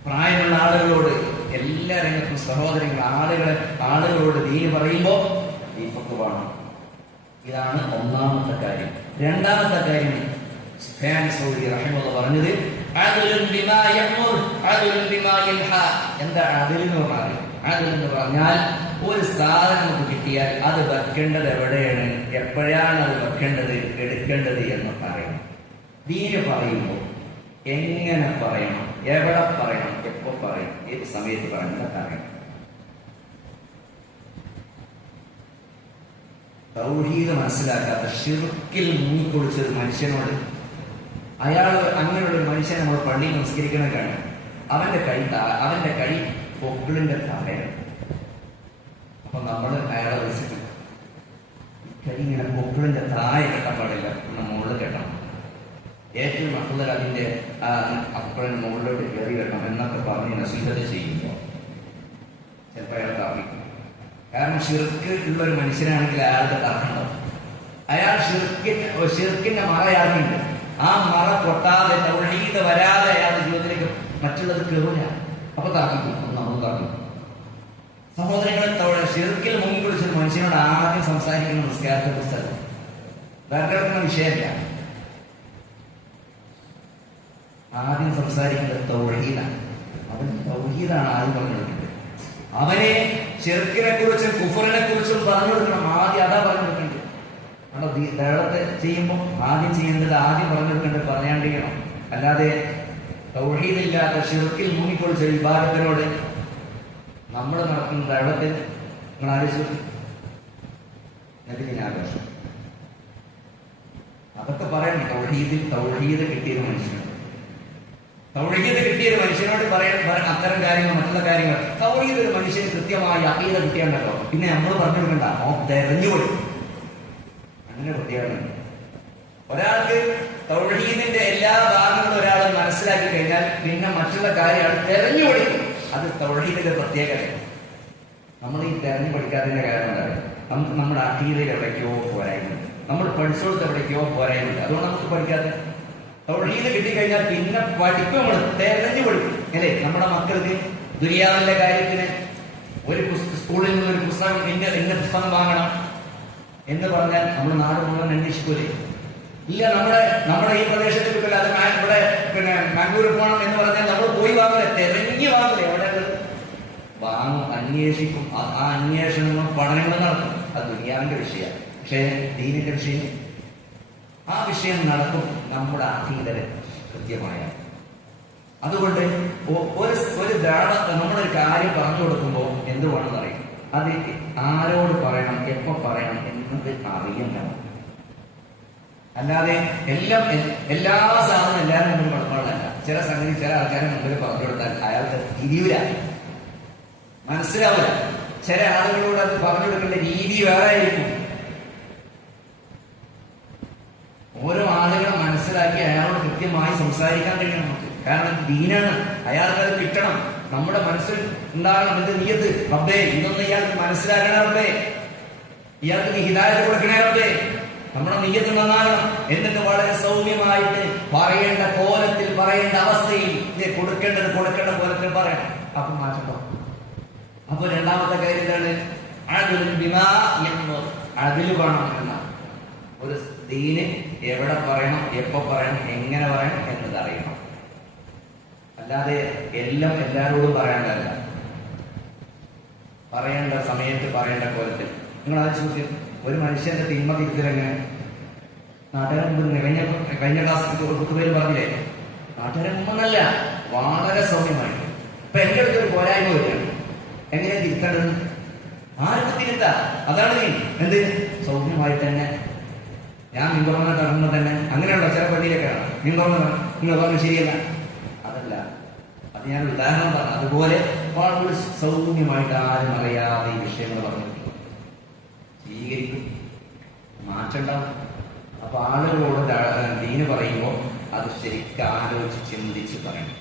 പ്രായമുള്ള ആളുകളോട്, എല്ലാ രംഗത്തും സഹോദരങ്ങൾ, ആളുകളോട് ദീന് പറയുമ്പോ ഈ ഫത്വ. ഇതാണ് ഒന്നാമത്തെ കാര്യം. രണ്ടാമത്തെ കാര്യം സുഫ്യാൻ സൗരി റഹിമഹുല്ലാഹ് പറഞ്ഞത് എന്താ അദിൽ എന്ന് പറഞ്ഞാൽ? അദിൽ എന്ന് പറഞ്ഞാൽ ഒരു സാധനം നമുക്ക് കിട്ടിയാൽ അത് വെക്കേണ്ടത് എവിടെയാണ്, എപ്പോഴാണ് അത് വെക്കേണ്ടത്, എടുക്കേണ്ടത് എന്ന് പറയണം. ദീന് പറയുമ്പോൾ എങ്ങനെ പറയണം, എവിടെ പറയണം, എപ്പോ പറയണം, ഏത് സമയത്ത് പറയണം എന്നൊക്കെ അറിയണം. തൗഹീദ് മനസ്സിലാക്കാത്ത ഷിർക്കിൽ മുങ്ങിക്കൊളിച്ചൊരു മനുഷ്യനോട്, അയാൾ അങ്ങനെയുള്ള ഒരു മനുഷ്യൻ നമ്മൾ പള്ളിയിൽ നമസ്കരിക്കണ കാണാം. അവന്റെ കൈ പൊക്കിളിന്റെ താഴെയാണ്. അപ്പൊ നമ്മൾ അയാളെ വിളിച്ചിട്ട് കൈ ഇങ്ങനെ പൊക്കിളിന്റെ താഴെ കെട്ടാൻ പാടില്ല, മുകളിൽ കെട്ടണം. ഏറ്റവും മക്കളർ അതിന്റെ അപ്പുറം മുകളിലോട്ട് കയറി വരണം എന്നൊക്കെ പറഞ്ഞ് നസീഹത്ത് ചെയ്യുമ്പോൾ ചിലപ്പോൾ അയാൾ തർക്കിക്കും. കാരണം ഷിർക്ക് ഉള്ള ഒരു മനുഷ്യനാണെങ്കിൽ അയാളുടെ തർക്കമുണ്ടാവും. അയാൾ ഷിർക്കിന്റെ മറ അയാൾക്കുണ്ട്. ആ മറ പൊട്ടാതെ, തൗഹീദ് വരാതെ അയാളുടെ ജീവിതത്തിലേക്ക് മറ്റുള്ളത് കയറില്ല. അപ്പൊ തർക്കിക്കും, നമ്മൾ തർക്കിക്കും. സഹോദരങ്ങളെ, ഷിർക്കിൽ മുങ്ങിക്കൊളിച്ചൊരു മനുഷ്യനോട് ആദ്യം സംസാരിക്കുന്ന നിസ്കാരത്തെ കുറിച്ചല്ല, വേറെ വിഷയമല്ല. ആദ്യം സംസാരിക്കുന്നത് തൗഹീദാണ്. അവൻ തൗഹീദാണ് ആദ്യം പറഞ്ഞു കൊടുക്കുന്നത്. അവനെ ഷിർക്കിനെ കുറിച്ചും കുഫറിനെ കുറിച്ചും പറഞ്ഞു കൊടുക്കണം. ആദ്യം അതാ പറഞ്ഞു കൊടുക്കേണ്ടത്. അവിടെ ദേളത്തെ ചെയ്യുമ്പോൾ ആദ്യം ചെയ്യേണ്ടത് ആദ്യം പറഞ്ഞു കൊടുക്കേണ്ടത് പറയാണ്ടിരിക്കണം. അല്ലാതെ തൗഹീദില്ലാത്ത ഷിർക്കിൽ മുങ്ങിക്കൊളിച്ച വിഭാഗത്തിനോട് നമ്മൾ നടക്കുന്ന ദേളത്തിൽ നിങ്ങൾ ആലോചിച്ചു ആഘോഷം അതൊക്കെ പറയണം. തൗഹീദ് കിട്ടിയൊരു മനുഷ്യനാണ്. തൗഹീദ് കിട്ടിയൊരു മനുഷ്യനോട് പറയാൻ അത്തരം കാര്യങ്ങൾ, മറ്റുള്ള കാര്യങ്ങൾ. തൗഹീദ് ഒരു മനുഷ്യന് കൃത്യമായി അഖീദ കിട്ടിയുണ്ടല്ലോ, പിന്നെ നമ്മൾ പറഞ്ഞു കൊടുക്കണ്ട, തെരഞ്ഞുകൊടുക്കും. അങ്ങനെ പ്രത്യേകത. ഒരാൾക്ക് തൗഹീദിന്റെ എല്ലാ എല്ലാ ഭാഗങ്ങളും ഒരാൾ മനസ്സിലാക്കി കഴിഞ്ഞാൽ പിന്നെ മറ്റുള്ള കാര്യങ്ങൾ തെരഞ്ഞു പഠിക്കും. അത് തൗഹീദിന്റെ പ്രത്യേകതയാണ്. നമ്മൾ ഈ തെരഞ്ഞു പഠിക്കാത്തതിന്റെ കാരണം എന്താണ്? നമുക്ക് നമ്മുടെ അഖീദയിൽ എവിടേക്കോ പോരായ്മയുണ്ട്, നമ്മൾ പഠിച്ചോടത്ത് എവിടേക്കോ പോരായ്മയുണ്ട്. അതുകൊണ്ട് നമുക്ക് പഠിക്കാത്ത തൗഹീദ് കിട്ടിക്കഴിഞ്ഞാൽ പിന്നെ പഠിക്കും, നമ്മൾ തെരഞ്ഞു പഠിക്കും അല്ലേ? നമ്മുടെ മക്കൾക്ക് ദുനിയാവിന്റെ കാര്യത്തിന് ഒരു സ്കൂളിൽ നിന്ന് ഒരു പുസ്തകം ഇന്ന പുസ്തകം വാങ്ങണം എന്ന് പറഞ്ഞാൽ നമ്മൾ നാട് മുഴുവൻ അന്വേഷിക്കൂലേ? ഇല്ല, നമ്മുടെ ഈ പ്രദേശത്ത് കിട്ടില്ല, അത് ഇവിടെ പിന്നെ മാംഗ്ലൂരിൽ പോകണം എന്ന് പറഞ്ഞാൽ നമ്മൾ പോയി വാങ്ങൂലേ? തെരഞ്ഞു വാങ്ങൂലേ? എവിടെ വാങ്ങും, അന്വേഷിക്കും. ആ അന്വേഷണങ്ങളും പഠനങ്ങളും നടക്കും. അത് ദുനിയാവിന്റെ വിഷയമാണ്. പക്ഷേ ദീനിന്റെ വിഷയം, ആ വിഷയം നടക്കും നമ്മുടെ അഖീദ കൃത്യമായ. അതുകൊണ്ട് ഒരു ദാവത്ത് നമ്മളൊരു കാര്യം പറഞ്ഞു കൊടുക്കുമ്പോൾ എന്ത് വേണമെന്ന് അറിയും. അത് ആരോട് പറയണം, എപ്പോ പറയണം എന്നത് അറിയണം. അല്ലാതെ എല്ലാ സാധനവും എല്ലാവരും മുമ്പിൽ പറഞ്ഞല്ല. ചില സംഗതി ചില ആൾക്കാരെ മുമ്പിൽ പറഞ്ഞു കൊടുത്താൽ അയാൾക്ക് തിരിയൂല, മനസ്സിലാവില്ല. ചില ആളുകളോട് അത് പറഞ്ഞു കൊടുക്കേണ്ട രീതി വേറെ ആയിരിക്കും. ഓരോ ആളുകളെ മനസ്സിലാക്കി അയാളോട് കൃത്യമായി സംസാരിക്കാൻ കഴിയണം നമുക്ക്. കാരണം ദീനാണ്, അയാൾക്ക് അത് കിട്ടണം. നമ്മുടെ മനസ്സിൽ ഉണ്ടാകണം എന്ത് നീയത്ത്, റബ്ബേ ഇതൊന്നും ഇയാൾക്ക് മനസ്സിലാക്കണേ റബ്ബേ, ഇയാൾക്ക് നീ ഹിദായത്ത് കൊടുക്കണേ റബ്ബേ. നമ്മുടെ നീയത്ത് നന്നാകണം. എന്നിട്ട് വളരെ സൗമ്യമായിട്ട് പറയേണ്ട കോലത്തിൽ, പറയേണ്ട അവസ്ഥയിൽ, കൊടുക്കേണ്ട കോലത്തിൽ പറയണം. അപ്പൊ മാറ്റം. അപ്പൊ രണ്ടാമത്തെ കാര്യം എന്താണ്? അതിൽ വേണം എന്ന ഒരു ദീന് എവിടെ പറയണം, എപ്പോ പറയണം, എങ്ങനെ പറയണം എന്നത് അറിയണം. അല്ലാതെ എല്ലാരോടും പറയേണ്ടതല്ല, പറയേണ്ട സമയത്ത് പറയേണ്ട കോലത്തിൽ. നിങ്ങൾ അത് ചോദ്യം, ഒരു മനുഷ്യന്റെ തിന്മ തിരുത്തലെങ്ങനെ? നാട്ടുകാരെ മുമ്പ് കഴിഞ്ഞ ക്ലാസ് കുത്തുപേര് പറഞ്ഞില്ലേ, നാട്ടുകാരെ മുമ്പെന്നല്ല, വളരെ സൗമ്യമായിട്ട്. ഇപ്പൊ എന്റെ അടുത്ത് ഒരു പോരായ്മ വരികയാണ്, എങ്ങനെ തിരുത്തേണ്ടത്? ആർക്കും തിരുത്താ, അതാണ് നീ എന്ത് സൗമ്യമായി തന്നെ. ഞാൻ മിമ്പറന്ന് കടന്നു തന്നെ അങ്ങനെയുള്ള ചില പള്ളിയിലൊക്കെയാണ് നിങ്ങൾ പറഞ്ഞു ശരിയല്ല, അതല്ല. അത് ഞാൻ ഉദാഹരണം പറഞ്ഞു. അതുപോലെ വളരെ സൗമ്യമായിട്ട് ആരും അറിയാതെ ഈ വിഷയങ്ങൾ പറഞ്ഞു സ്വീകരിക്കും, മാറ്റണ്ടാവും. അപ്പൊ ആളുകളോട് ദീന് പറയുമ്പോൾ അത് ശരിക്കും ആലോചിച്ച് ചിന്തിച്ച് പറയണം.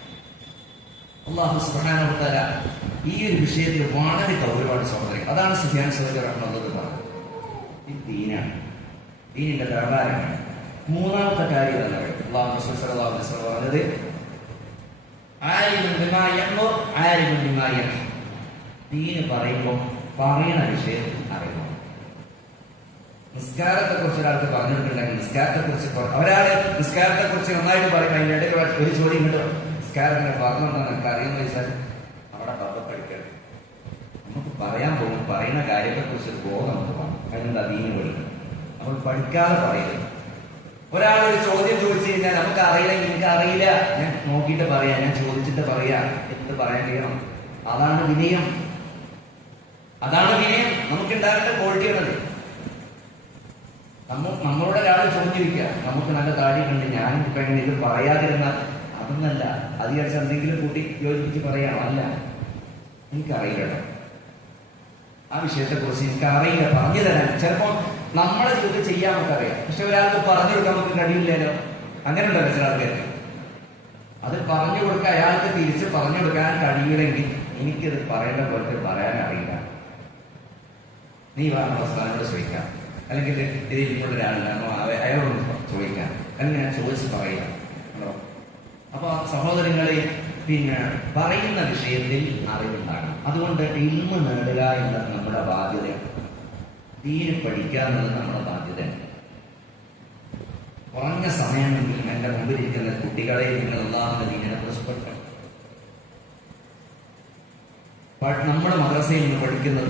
അല്ലാഹു സുബ്ഹാനഹു വ തആല ഈ ഒരു വിഷയത്തിൽ വളരെ ഗൗരവമാണ് സഹോദരൻ. അതാണ് സുഫിയാൻ സൗരി റഹ്മത്തുള്ളാഹി പറഞ്ഞത്. ഈ ദീനാണ്, ദീനിന്റെ ദർബാരമാണ്. മൂന്നാമത്തെ കാര്യം എന്താണ്? അല്ലാഹു റസൂൽ സ്വല്ലല്ലാഹു അലൈഹി വസല്ലം പറഞ്ഞത് ആലിമുൻ ബിമാ യഅ്മുർ ആലിമുൻ ബിമാ യൻഹി. ദീന് പറയുമ്പോൾ പറയുന്ന വിഷയത്തിൽ അറിയണം. നിസ്കാരത്തെ കുറിച്ച് ഒരാൾക്ക് പറഞ്ഞിട്ടുണ്ടെങ്കിൽ നിസ്കാരത്തെ കുറിച്ച് നന്നായിട്ട് പറയും. അതിൻ്റെ ഇടയിൽ ഒരു ചോദ്യം കിട്ടും, നിസ്കാരത്തിനെ പറഞ്ഞെന്താ നിനക്ക് അറിയുന്ന വെച്ചാൽ അവിടെ പഠിക്കണം. നമുക്ക് പറയാൻ പോകും, പറയുന്ന കാര്യത്തെ കുറിച്ച് ഒരു ബോധം നമുക്ക് വേണം. അതിനെന്താ ദീന് പഠിക്കണം. നമ്മൾ പഠിക്കാതെ പറയുന്നത്. ഒരാളൊരു ചോദ്യം ചോദിച്ചു കഴിഞ്ഞാൽ നമുക്ക് അറിയില്ലെങ്കിൽ എനിക്ക് അറിയില്ല, ഞാൻ നോക്കിയിട്ട് പറയാം, ഞാൻ ചോദിച്ചിട്ട് പറയാം എന്ന് പറയാൻ കഴിയണം. അതാണ് വിനയം. നമുക്കുണ്ടാകേണ്ട ക്വാളിറ്റിയാണത്. നമ്മളോട് ഒരാൾ ചോദിച്ചിരിക്കുക, നമുക്ക് നല്ല താടിയുണ്ട്, ഞാൻ കഴിഞ്ഞ ഇത് പറയാതിരുന്നാൽ അതൊന്നല്ല, അത് വിചാരിച്ച് എന്തെങ്കിലും കൂട്ടി യോജിപ്പിച്ച് പറയാം. അല്ല, എനിക്കറിയില്ല, ആ വിഷയത്തെക്കുറിച്ച് എനിക്കറിയില്ല, പറഞ്ഞു തരാൻ. ചിലപ്പോൾ നമ്മളെ ജോലി ചെയ്യാൻ നമുക്കറിയാം, പക്ഷെ ഒരാൾക്ക് പറഞ്ഞു കൊടുക്കാൻ നമുക്ക് കഴിയില്ലല്ലോ. അങ്ങനെ ഉണ്ടല്ലോ ചില ആൾക്കാർക്ക്. അത് പറഞ്ഞു കൊടുക്കാൻ, അയാൾക്ക് തിരിച്ച് പറഞ്ഞു കൊടുക്കാൻ കഴിയില്ലെങ്കിൽ എനിക്കിത് പറയേണ്ട പോലത്തെ പറയാൻ അറിയില്ല, നീ വാസ്താനോട് ചോദിക്കാം, അല്ലെങ്കിൽ ഇതിൽ നിന്നുള്ള ഒരാളില്ലാണോ അയാളോട് ചോദിക്കാം, അല്ലെങ്കിൽ ഞാൻ ചോദിച്ച് പറയാം. അപ്പൊ സഹോദരങ്ങളെ, പിന്നെ പറയുന്ന വിഷയത്തിൽ അറിവുണ്ടാകണം. അതുകൊണ്ട് ഇൽമ് നേടുക എന്നത് നമ്മുടെ ബാധ്യതയാണ്. ദീന് പഠിക്കുക എന്നത് നമ്മുടെ ബാധ്യതയാണ്. കുറഞ്ഞ സമയമെങ്കിലും എൻ്റെ മുമ്പിലിരിക്കുന്ന കുട്ടികളെ നിങ്ങൾ അല്ലാഹുവിന്റെ ദീനിനെ കുറിച്ച് പഠിക്കണം. നമ്മുടെ മദ്രസയിൽ നിന്ന് പഠിക്കുന്നത്,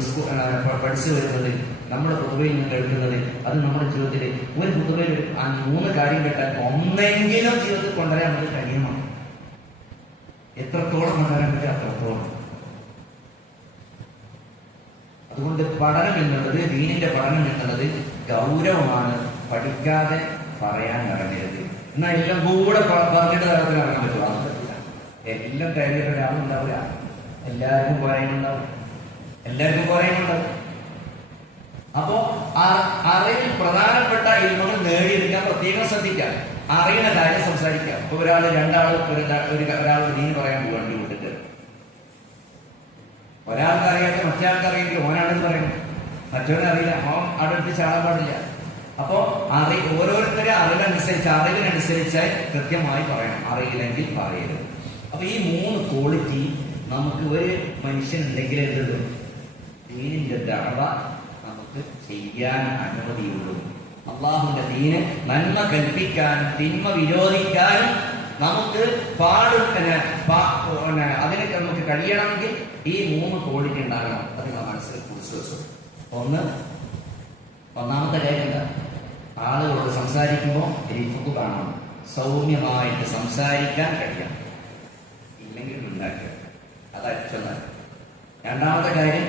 പഠിച്ചു വരുന്നത്, നമ്മുടെ കുതുബയിൽ നിന്ന് കേൾക്കുന്നത്, അത് നമ്മുടെ ജീവിതത്തിൽ ഒരു കുതുബയിൽ 3 കാര്യം കേട്ടാൽ ഒന്നെങ്കിലും ജീവിതത്തിൽ കൊണ്ടുവരാൻ നമുക്ക് കഴിയണം. എത്രത്തോളം കൊണ്ടുവരാൻ പറ്റും അത്രത്തോളം. അതുകൊണ്ട് പഠനം എന്നുള്ളത്, ദീനിന്റെ പഠനം എന്നുള്ളത് ഗൗരവമാണ്. പഠിക്കാതെ പറയാൻ ഇറങ്ങരുത്. എന്നാൽ എല്ലാം കൂടെ പറഞ്ഞിട്ട് തരത്തിൽ ഇറങ്ങാൻ പറ്റുമോ? അത് പറ്റില്ല. എല്ലാം കഴിഞ്ഞിട്ട് ഒരാളുണ്ടാവില്ല. എല്ലാവർക്കും പോരായ്മയുണ്ടാവും. അപ്പോ അറിവിൽ പ്രധാനപ്പെട്ട ഇൽമുകൾ നേടിയെടുക്കാൻ പ്രത്യേകം ശ്രദ്ധിക്കാം. അറിയുന്ന കാര്യം സംസാരിക്കാം. ഇപ്പൊ ഒരാളോട് ദീന് പറയാൻ പോവാണ് വിട്ടിട്ട്, ഒരാൾക്ക് അറിയാത്ത മറ്റേ അറിയെങ്കിൽ ഓനാണെന്ന് പറയണം, മറ്റവനെ അറിയില്ല, അവൻ അവിടെ എടുത്ത് ചാടാൻ പാടില്ല. അപ്പോ ഓരോരുത്തരെ അറിവിനനുസരിച്ച് കൃത്യമായി പറയണം, അറിയില്ലെങ്കിൽ പറയരുത്. അപ്പൊ ഈ 3 ക്വാളിറ്റി നമുക്ക് ഒരു മനുഷ്യനുണ്ടെങ്കിലേ ഉള്ളൂ ദീനിന്റെ ദഅവ നമുക്ക് ചെയ്യാൻ അനുമതിയുള്ളൂ. അള്ളാഹുവിന്റെ ദീന് നന്മ കൽപ്പിക്കാനും തിന്മ വിരോധിക്കാനും നമുക്ക് അതിനൊക്കെ നമുക്ക് കഴിയണമെങ്കിൽ ഈ 3 ക്വാളിറ്റി ഉണ്ടാകണം. അത് നമ്മൾ മനസ്സിൽ കുറിച്ച് വെച്ചു. ഒന്നാമത്തെ കാര്യം എന്താ? ആളുകളോട് സംസാരിക്കുമ്പോൾ റിഫ്ഖ് കാണണം, സൗമ്യമായിട്ട് സംസാരിക്കാൻ കഴിയണം, ഇല്ലെങ്കിൽ ഉണ്ടാക്കുക. അതല്ല. രണ്ടാമത്തെ കാര്യം,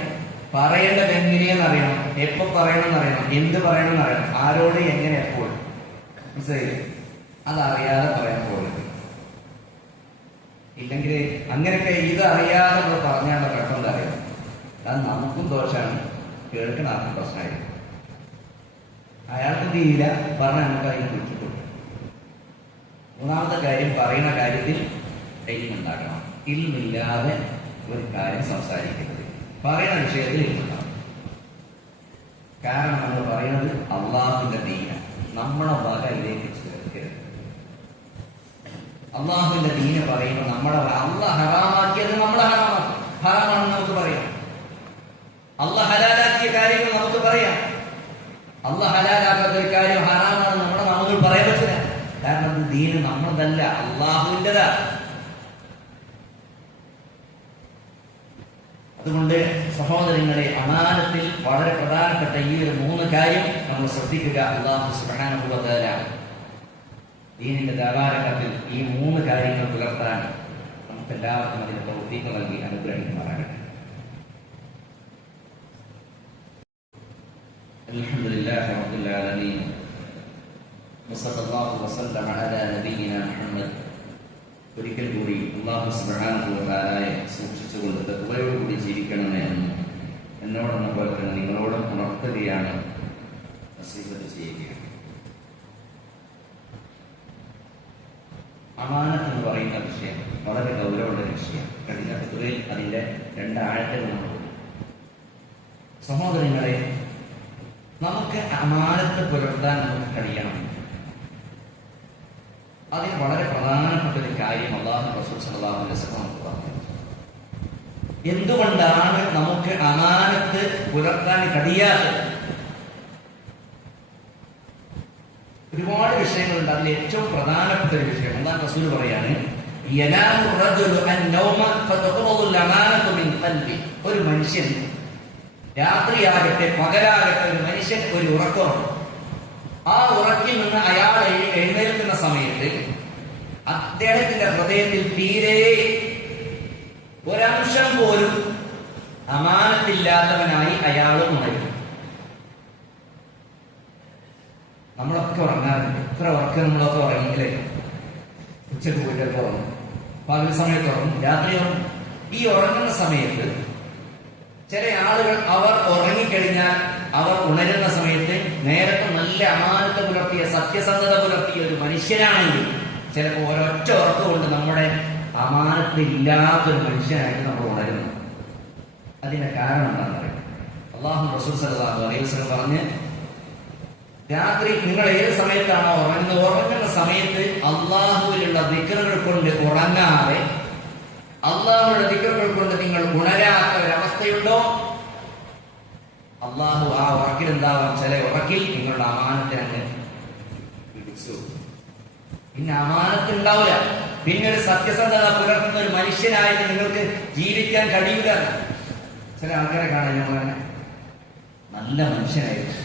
പറയേണ്ടത് എങ്ങനെയെന്ന് അറിയണം, എപ്പോ പറയണമെന്ന് അറിയണം, എന്ത് പറയണമെന്ന് അറിയണം, ആരോട് എങ്ങനെ എപ്പോൾ. മനസ്സിലായില്ലേ? അതറിയാതെ പറയാൻ പോകരുത്. ഇല്ലെങ്കിൽ അങ്ങനെയൊക്കെ ഇത് അറിയാതെ നമ്മൾ പറഞ്ഞാലുള്ള കുഴപ്പം എന്താ അറിയാം, അത് നമുക്കും ദോഷമാണ്, കേൾക്കുന്ന ആർക്കും പ്രശ്നമായിരിക്കും. അയാൾക്കും തീരില്ല, പറഞ്ഞാൽ നമുക്ക് അതിനെ കുറിച്ചിട്ടു. മൂന്നാമത്തെ കാര്യം, പറയുന്ന കാര്യത്തിൽ ഇൽമുണ്ടാകണം. ഇൽമില്ലാതെ ഒരു കാര്യം സംസാരിക്കരുത്. പറയുന്ന വിഷയത്തിൽ ഇൽമുണ്ടാകും. കാരണം നമ്മൾ പറയുന്നത് അള്ളാഹുവിന്റെ ദീനാണ്, നമ്മളെ വക ഇതിലേക്ക് ചേർക്കരുത്. അള്ളാഹുവിന്റെ ദീന പറയുമ്പോൾ നമ്മുടെ അള്ളാഹ് ഹറാമാക്കിയത് നമ്മളെ ഹറാമാണെന്ന് നമുക്ക് പറയാം. അള്ളാഹ് ഹലാലാക്കിയ കാര്യങ്ങൾ നമുക്ക് പറയാം. അള്ളാഹ് ഹലാലാക്കാത്ത ഒരു കാര്യം ഹറാമാണെന്ന് നമ്മുടെ നാമങ്ങൾ പറയാൻ പറ്റില്ല. കാരണം അത് ദീന് നമ്മളതല്ല, അള്ളാഹുവിൻ്റെതാ. അതുകൊണ്ട് സഹോദരങ്ങളെ, അമാനത്തിൽ വളരെ പ്രധാനപ്പെട്ട ഈ ഒരു 3 കാര്യം നമ്മൾ ശ്രദ്ധിക്കുക. അല്ലാഹു സുബ്ഹാനഹു വ തആല ദീനിന്റെ ദഅവാരംഗത്തിൽ ഈ 3 കാര്യങ്ങൾ പുലർത്താൻ നമുക്ക് എല്ലാവർക്കും അതിന് തൗഫീഖ് നൽകി അനുഗ്രഹിക്കുമാറാകട്ടെ. അൽഹംദുലില്ലാഹി റബ്ബിൽ ആലമീൻ വസല്ലല്ലാഹു വസല്ലമ അലാ നബിയിനാ മുഹമ്മദ്. ഒരിക്കൽ കൂടി അല്ലാഹു സുബ്ഹാനഹു വ തആലയെ സൂക്ഷിച്ചുകൊണ്ട് തഖ്വയോടുകൂടി ജീവിക്കണമേ എന്ന് എന്നോടെന്ന പോലെ തന്നെ നിങ്ങളോടും ഉണർത്തുകയാണ്, നസീഹത്ത് ചെയ്യുകയാണ്. അമാനത്ത് എന്ന് പറയുന്ന വിഷയം വളരെ ഗൗരവമുള്ള വിഷയം. കഴിഞ്ഞ തഖ്വയിൽ അതിന്റെ 2 ആഴത്തിൽ നമ്മൾ സഹോദരങ്ങളെ, നമുക്ക് അമാനത്ത് പുലർത്താൻ നമുക്ക് കഴിയണം. അതിന് വളരെ പ്രധാനപ്പെട്ട ഒരു കാര്യം അല്ലാഹു റസൂൽ സല്ലല്ലാഹു അലൈഹി വസല്ലം നമുക്ക് പറഞ്ഞു. എന്തുകൊണ്ടാണ് നമുക്ക് അമാനത്ത് പുലർത്താൻ കഴിയാത്തത്? ഒരുപാട് വിഷയങ്ങളുണ്ട്. അതിൽ ഏറ്റവും പ്രധാനപ്പെട്ട ഒരു വിഷയം എന്താണ്? റസൂൽ പറയാണ്, ഒരു മനുഷ്യൻ രാത്രിയാകട്ടെ പകലാകട്ടെ ഒരു മനുഷ്യൻ ഒരു ഉറക്കം, ആ ഉറക്കിൽ നിന്ന് അയാൾ എഴുന്നേൽക്കുന്ന സമയത്ത് അദ്ദേഹത്തിന്റെ ഹൃദയത്തിൽ തീരെ ഒരംശം പോലും അമാനത്തില്ലാത്തവനായി അയാൾ ഉണരും. നമ്മളൊക്കെ ഉറങ്ങാറുണ്ട്. എത്ര ഉറക്കം നമ്മളൊക്കെ ഉറങ്ങിയില്ലേ? ഉച്ചക്ക് പോയിട്ടൊക്കെ ഉറങ്ങും, പകൽ സമയത്ത് ഉറങ്ങും, രാത്രി ഉറങ്ങും. ഈ ഉറങ്ങുന്ന സമയത്ത് ചില ആളുകൾ അവർ ഉറങ്ങിക്കഴിഞ്ഞാൽ അവർ ഉണരുന്ന സമയത്ത് നേരത്തെ നല്ല അമാനത്ത് പുലർത്തിയ സത്യസന്ധത പുലർത്തിയ ഒരു മനുഷ്യനാണെങ്കിൽ ചിലപ്പോൾ ഒരൊറ്റ ഉറക്കം കൊണ്ട് നമ്മുടെ അമാനത്ത് ഇല്ലാത്തൊരു മനുഷ്യനായിട്ട് നമ്മൾ ഉണരുന്നു. അതിന്റെ കാരണം എന്താണെന്ന് അറിയാം. അല്ലാഹു റസൂൽ സല്ലല്ലാഹു അലൈഹി വസല്ലം പറഞ്ഞ്, രാത്രി നിങ്ങൾ ഏത് സമയത്താണോ ഉറങ്ങുന്ന സമയത്ത് അള്ളാഹുവിലുള്ള ദിക്റുകൾ കൊണ്ട് ഉറങ്ങാതെ അള്ളാഹുവിന്റെ ദിക്റുകൾ കൊണ്ട് നിങ്ങൾ ഉണരാത്ത ഒരവസ്ഥയുണ്ടോ, അള്ളാഹു ആ ഉറക്കിൽ എന്താവാം, ചില ഉറക്കിൽ നിങ്ങളുടെ അമാനത്തെ അങ്ങ് പിടിച്ചു. പിന്നെ അമാനത്ത് ഉണ്ടാവില്ല. പിന്നെ ഒരു സത്യസന്ധത പുലർത്തുന്ന ഒരു മനുഷ്യനായിട്ട് നിങ്ങൾക്ക് ജീവിക്കാൻ കഴിയില്ല. ചില ആൾക്കാരെ കാണാൻ ഞാൻ നല്ല മനുഷ്യനായിരുന്നു,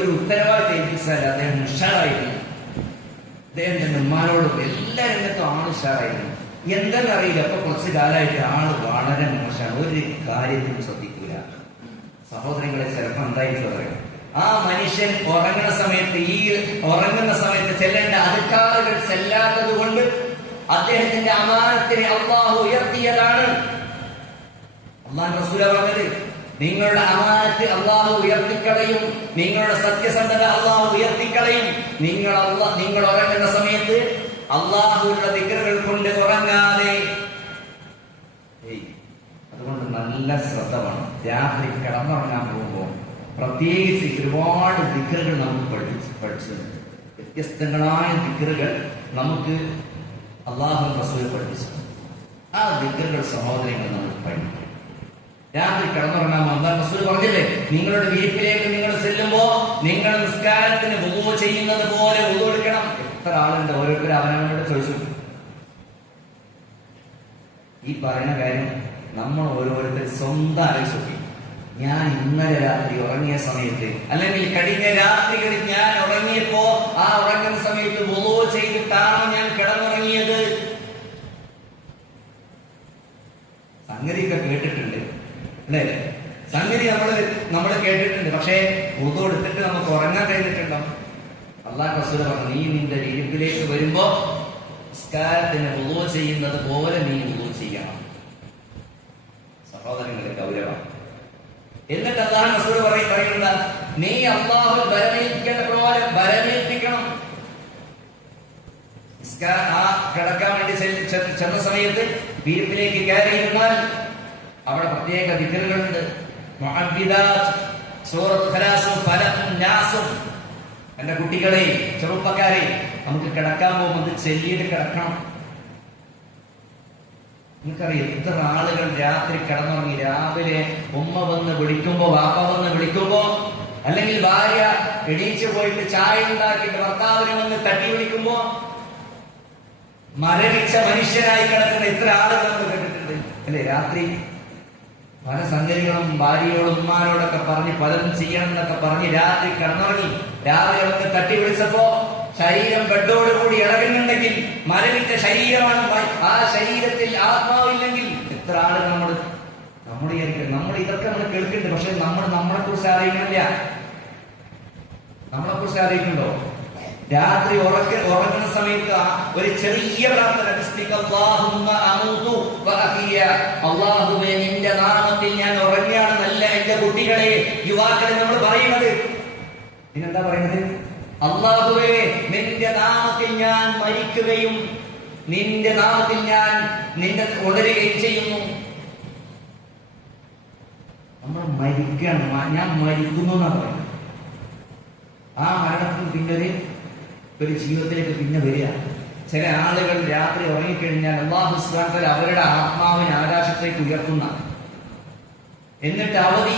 ഒരു ഉത്തരവാദിത്തം ഏൽപ്പിച്ചാൽ അദ്ദേഹം ഉഷാറായിരുന്നു, അദ്ദേഹത്തിന്റെ നിർമ്മാണോടും എല്ലാ രംഗത്തും ആൾ ഉഷാറായിരുന്നു. എന്തെന്നറിയില്ല, അപ്പൊ കുറച്ച് കാലമായിട്ട് ആള് വളരെ മോശമാണ്, ഒരു കാര്യത്തിനും ശ്രദ്ധിക്കൂല. സഹോദരങ്ങളെ, ചിലപ്പോൾ എന്തായിട്ട് പറയാം, ആ മനുഷ്യൻ ഉറങ്ങുന്ന സമയത്ത് ചെല്ലേണ്ട അധികാറുകൾ ചെല്ലാത്തത് കൊണ്ട് അദ്ദേഹത്തിന്റെ അമാനത്തിനെ അള്ളാഹു ഉയർത്തിയതാണ്. അള്ളാഹു റസൂല പറഞ്ഞത്, നിങ്ങളുടെ അമാനത്ത് അള്ളാഹു ഉയർത്തിക്കളയും, നിങ്ങളുടെ സത്യസന്ധത അള്ളാഹു ഉയർത്തിക്കളയും. നിങ്ങൾ ഉറങ്ങുന്ന സമയത്ത് അള്ളാഹുവിന്റെ ദിക്റുകൾ കൊണ്ട് ഉറങ്ങാതെ. അതുകൊണ്ട് നല്ല ശ്രദ്ധ വേണം. രാത്രി കിടന്നുറങ്ങാൻ പോകുമ്പോൾ പ്രത്യേകിച്ച് ഒരുപാട് ദിക്റുകൾ നമുക്ക് പഠിച്ചിട്ടുണ്ട്. വ്യത്യസ്തങ്ങളായ ദിക്റുകൾ നമുക്ക് അള്ളാഹു റസൂൽ പഠിപ്പിച്ചു. ആ ദിക്റുകൾ സഹോദരങ്ങൾ നമ്മൾ പഠിക്കും. രാത്രി കിടന്നുറങ്ങാൻ അള്ളാഹു റസൂൽ പറഞ്ഞില്ലേ, നിങ്ങളുടെ വീട്ടിലേക്ക് നിങ്ങൾ ചെല്ലുമ്പോ നിങ്ങൾ നിസ്കാരത്തിന് വുളൂ ചെയ്യുന്നത് പോലെ വുളൂ എടുക്കണം. എത്ര ആളുണ്ട്, ഓരോരുത്തരും അവനവനോട് ചോദിച്ചു. ഈ പറയുന്ന കാര്യം നമ്മൾ ഓരോരുത്തർ സ്വന്തം ആലോചിച്ചു. ഞാൻ ഇന്നലെ രാത്രി ഉറങ്ങിയ സമയത്ത്, അല്ലെങ്കിൽ കഴിഞ്ഞ രാത്രികളിൽ ഞാൻ ഉറങ്ങിയപ്പോ ആ ഉറങ്ങുന്ന സമയത്ത് വുളൂ ചെയ്തിട്ടാണ് ഞാൻ കിടന്നുറങ്ങിയത്. സംഗതിയൊക്കെ കേട്ടിട്ടുണ്ട് അല്ലേ? സംഗതി നമ്മൾ കേട്ടിട്ടുണ്ട്. പക്ഷേ വുളൂ എടുത്തിട്ട് നമുക്ക് ഉറങ്ങാൻ കഴിഞ്ഞിട്ടുണ്ടോ? അല്ലാഹു റസൂൽ പറഞ്ഞു, നീ നിന്റെ വീട്ടിലേക്ക് വരുമ്പോ നിസ്കാരത്തിന് വുളൂ ചെയ്യുന്നത് പോലെ നീ വുളൂ ചെയ്യണം. സഹോദരങ്ങളെ, ഗൗരവം. എന്നിട്ട് അല്ലാഹു റസൂൽ പറയുന്നത്, നീ അല്ലാഹു ബരമേൽപ്പിക്കേണ്ട പ്രകാരം ബരമേൽപ്പിക്കണം. ആ കിടക്കാൻ വേണ്ടി ചെന്ന സമയത്ത് വീട്ടിലേക്ക് കയറിയിരുന്നാൽ അവിടെ പ്രത്യേക ദിക്റുകളുണ്ട്. സൂറത്തുൽ ഖലാസും ഫലഖും നാസും. എന്റെ കുട്ടികളെ, ചെറുപ്പക്കാരെ, നമുക്ക് കിടക്കാൻ പോകുമ്പോൾ ചെല്ലിയിട്ട് കിടക്കണം. നിങ്ങൾക്കറിയാം എത്ര ആളുകൾ രാത്രി കിടന്നുറങ്ങി രാവിലെ ഉമ്മ വന്ന് വിളിക്കുമ്പോ, വാപ്പ വന്ന് വിളിക്കുമ്പോ, അല്ലെങ്കിൽ ഭാര്യ എണീച്ചു പോയിട്ട് ചായ ഉണ്ടാക്കിയിട്ട് ഭർത്താവിനെ വന്ന് തട്ടി വിളിക്കുമ്പോ മരവിച്ച മനുഷ്യനായി കിടക്കുന്ന എത്ര ആളുകൾ നമ്മൾ കേട്ടിട്ടുണ്ട് അല്ലെ? രാത്രി പല സംഗതികളും ഭാര്യയോടും ഉമ്മാനോടൊക്കെ പറഞ്ഞ് പലതും ചെയ്യണം എന്നൊക്കെ പറഞ്ഞ് രാത്രി കിടന്നുറങ്ങി. രാവിലെ വന്ന് തട്ടി വിളിച്ചപ്പോ ശരീരം ബെഡോടുകൂടി ഇളകുന്നുണ്ടെങ്കിൽ മരവിച്ച ശരീരമാണ്. ആ ശരീരത്തിൽ ആത്മാവില്ലെങ്കിൽ എത്ര ആളുകൾ നമ്മൾ ഇതൊക്കെ നമ്മൾ കേൾക്കുന്നുണ്ട്. പക്ഷെ നമ്മളെ കുറിച്ച് അറിയുന്നില്ല. നമ്മളെ കുറിച്ച് അറിയിക്കുന്നുണ്ടോ? രാത്രി ഉറങ്ങുന്ന സമയത്ത് ഒരു ചെറിയ പ്രാർത്ഥന, അല്ലാഹുവേ നിന്റെ നാമത്തിൽ ഞാൻ ഉറങ്ങുകയാണെന്നല്ല എന്റെ കുട്ടികളെ, യുവാക്കളെ നമ്മൾ പറയുന്നത്. പിന്നെന്താ പറയുന്നത്? അല്ലാഹുവേ നിന്റെ നാമത്തിൽ ഞാൻ മരിക്കുകയും നിന്റെ നാമത്തിൽ ഞാൻ നിന്നെ ഉണരുകയും ചെയ്യുന്നു. നമ്മൾ മരിക്കണം, ഞാൻ മരിക്കുന്നു എന്നാണ് പറയുന്നത്. ആ മരണത്തിൽ പിന്നെ ഒരു ജീവിതത്തിലേക്ക് പിന്നെ വരിക. ചില ആളുകൾ രാത്രി ഉറങ്ങിക്കഴിഞ്ഞാൽ അല്ലാഹു സുബ്ഹാനഹു വ തആല അവരുടെ ആത്മാവിനെ ആകാശത്തേക്ക് ഉയർത്തുന്ന, എന്നിട്ട് അവധി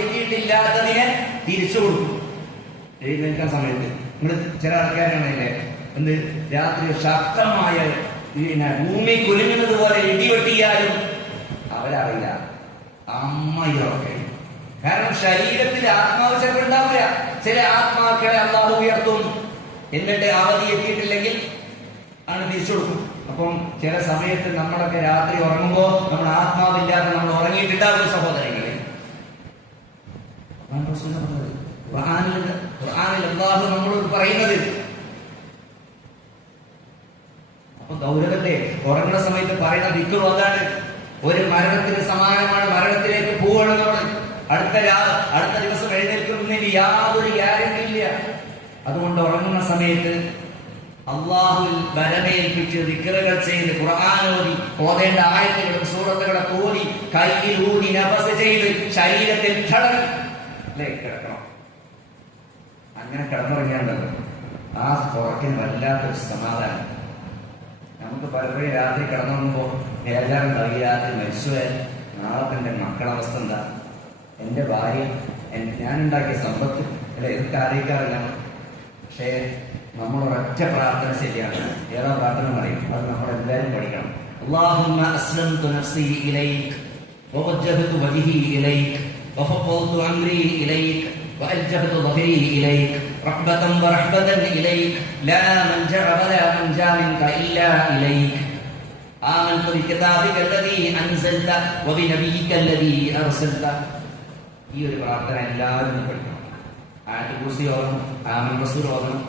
എത്തിയിട്ടില്ലാത്തതിനെ തിരിച്ചു കൊടുക്കും. എഴുന്നേൽക്കാൻ സമയത്ത് നിങ്ങൾ ചില ആൾക്കാരാണല്ലേ എന്ത് രാത്രി ശക്തമായ ഭൂമി കുലുങ്ങുന്നത് പോലെ ഇടിവെട്ടിയാലും അവരറിയില്ല അമ്മയൊക്കെ. കാരണം ശരീരത്തിൽ ആത്മാവ് ചിലപ്പോൾ ഉണ്ടാവില്ല. ചില ആത്മാക്കളെ അല്ലാഹു ഉയർത്തും, എന്നിട്ട് അവധി എത്തിയിട്ടില്ലെങ്കിൽ ആണ് തിരിച്ചു കൊടുക്കും. അപ്പം ചില സമയത്ത് നമ്മളൊക്കെ രാത്രി ഉറങ്ങുമ്പോ നമ്മൾ ആത്മാവില്ലാതെ നമ്മൾ ഉറങ്ങിയിട്ടുണ്ടാവും സഹോദരങ്ങളെ. ഖുർആനിൽ അല്ലാഹു നമ്മളോട് പറയുന്നത്. അപ്പൊ ഗൗരവത്തെ ഉറങ്ങുന്ന സമയത്ത് പറയുന്ന ദിക്ർ അതാണ്. ഒരു മരണത്തിന് സമാനമാണ്. മരണത്തിലേക്ക് പോവുകയാണ് നമ്മൾ. അടുത്ത ദിവസം എഴുന്നേൽക്കുന്നതിന് യാതൊരു ഗ്യാരണ്ടി ഇല്ല. അതുകൊണ്ട് ഉറങ്ങുന്ന സമയത്ത് അള്ളാഹുവിൽ ബലമേൽപ്പിച്ച് ദിക്റുകൾ ചെയ്ത് ഖുർആനോദി ഓതേണ്ട ആയത്തുകളും സൂറത്തുകളൊക്കെ ഓതി കയ്യിൽ ഊതി നഫസ് ചെയ്ത് ശരീരത്തിൽ കിടക്കണം. അങ്ങനെ കിടന്നുറങ്ങിയാണ്ടല്ലോ ആ ഉറക്കിന് വല്ലാത്തൊരു സമാധാനം. നമുക്ക് പലപ്പോഴും രാത്രി കിടന്നുറങ്ങുമ്പോ ഏതാണ്ട് ഈ രാത്രി മരിച്ചുപോയാൽ നാളെ തന്റെ മക്കളവസ്ഥ എന്താ, എന്റെ ഭാര്യ, ഞാനുണ്ടാക്കിയ സമ്പത്ത് അല്ലെ, ഇതൊക്കെ അറിയിക്കാറില്ല. പക്ഷേ നമ്മൾ ഒരൊറ്റ പ്രാർത്ഥന ശരിയാണ്. ഏതാ പ്രാർത്ഥന പറയും? അത് നമ്മളെല്ലാവരും പഠിക്കണം. അല്ലാഹുമ്മ അസ്ലംതു നഫ്സി ഇലൈക് വവജ്ജഹ്തു വജ്ഹി ഇലൈക് വഫവ്വദ്തു അംരി ഇലൈക് വഅൽജഹ്തു ظهري ഇലൈക് റഹ്ബതൻ വറഹ്ബതൻ ഇലൈക് ലാ മൻജഅ വലാ മൻജാ മിൻക ഇല്ലാ ഇലൈക് ആമൻതു ബികിതാബിക അല്ലദീ അൻസൽത വബിനബിയിക അല്ലദീ അർസൽത. ഈ ഒരു പ്രാർത്ഥന എല്ലാവരും പഠിക്കണം. ആയത്തുൽ കുർസി ഓതണം, ആമീൻ റസൂൽ ഓതണം,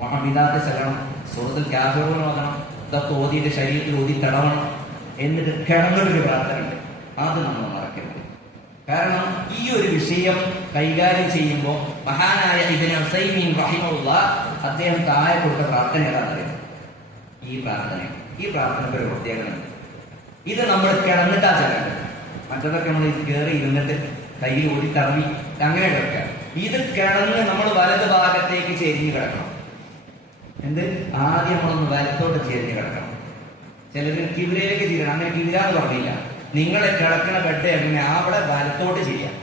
മുഹമ്മിദാത്ത് ചൊല്ലണം, സൂറത്തുൽ കാഫിറൂൻ ഓതണം. ഇതൊക്കെ ഓതിയിട്ട് ശരീരത്തിൽ ഓതി തടവണം. എന്നിട്ട് കിടന്നൊരു പ്രാർത്ഥന ഉണ്ട്, അത് നമ്മൾ മറക്കരുത്. കാരണം ഈ ഒരു വിഷയം കൈകാര്യം ചെയ്യുമ്പോൾ മഹാനായ ഇബ്നു ഉസൈമീൻ റഹിമഹുല്ലാഹ് അദ്ദേഹം താഴെ കൊടുത്ത പ്രാർത്ഥന ഏതാണെന്നറിയാം? ഈ പ്രാർത്ഥനയ്ക്ക് ഒരു പ്രത്യേകതയുണ്ട്. ഇത് നമ്മൾ കിടന്നിട്ടാ ചെല്ലേണ്ടത്. മറ്റതൊക്കെ നമ്മൾ കയറി ഇരുന്നിട്ട് കയ്യിൽ ഓടി തറവി അങ്ങനെ കിടക്കുക. ഇത് കിടന്ന് നമ്മൾ വലത് ഭാഗത്തേക്ക് ചെരിഞ്ഞ് കിടക്കണം. ആദ്യം നമ്മളൊന്ന് വലത്തോട്ട് ചെരിഞ്ഞ് കിടക്കണം. ചിലർ കിവിരയിലേക്ക് ചെയ്യണം. അങ്ങനെ കിവിരാന്ന് പറഞ്ഞില്ല. നിങ്ങളെ കിടക്കണ ബെഡ് എങ്ങനെ അവിടെ വലത്തോട്ട് ചെയ്യാം.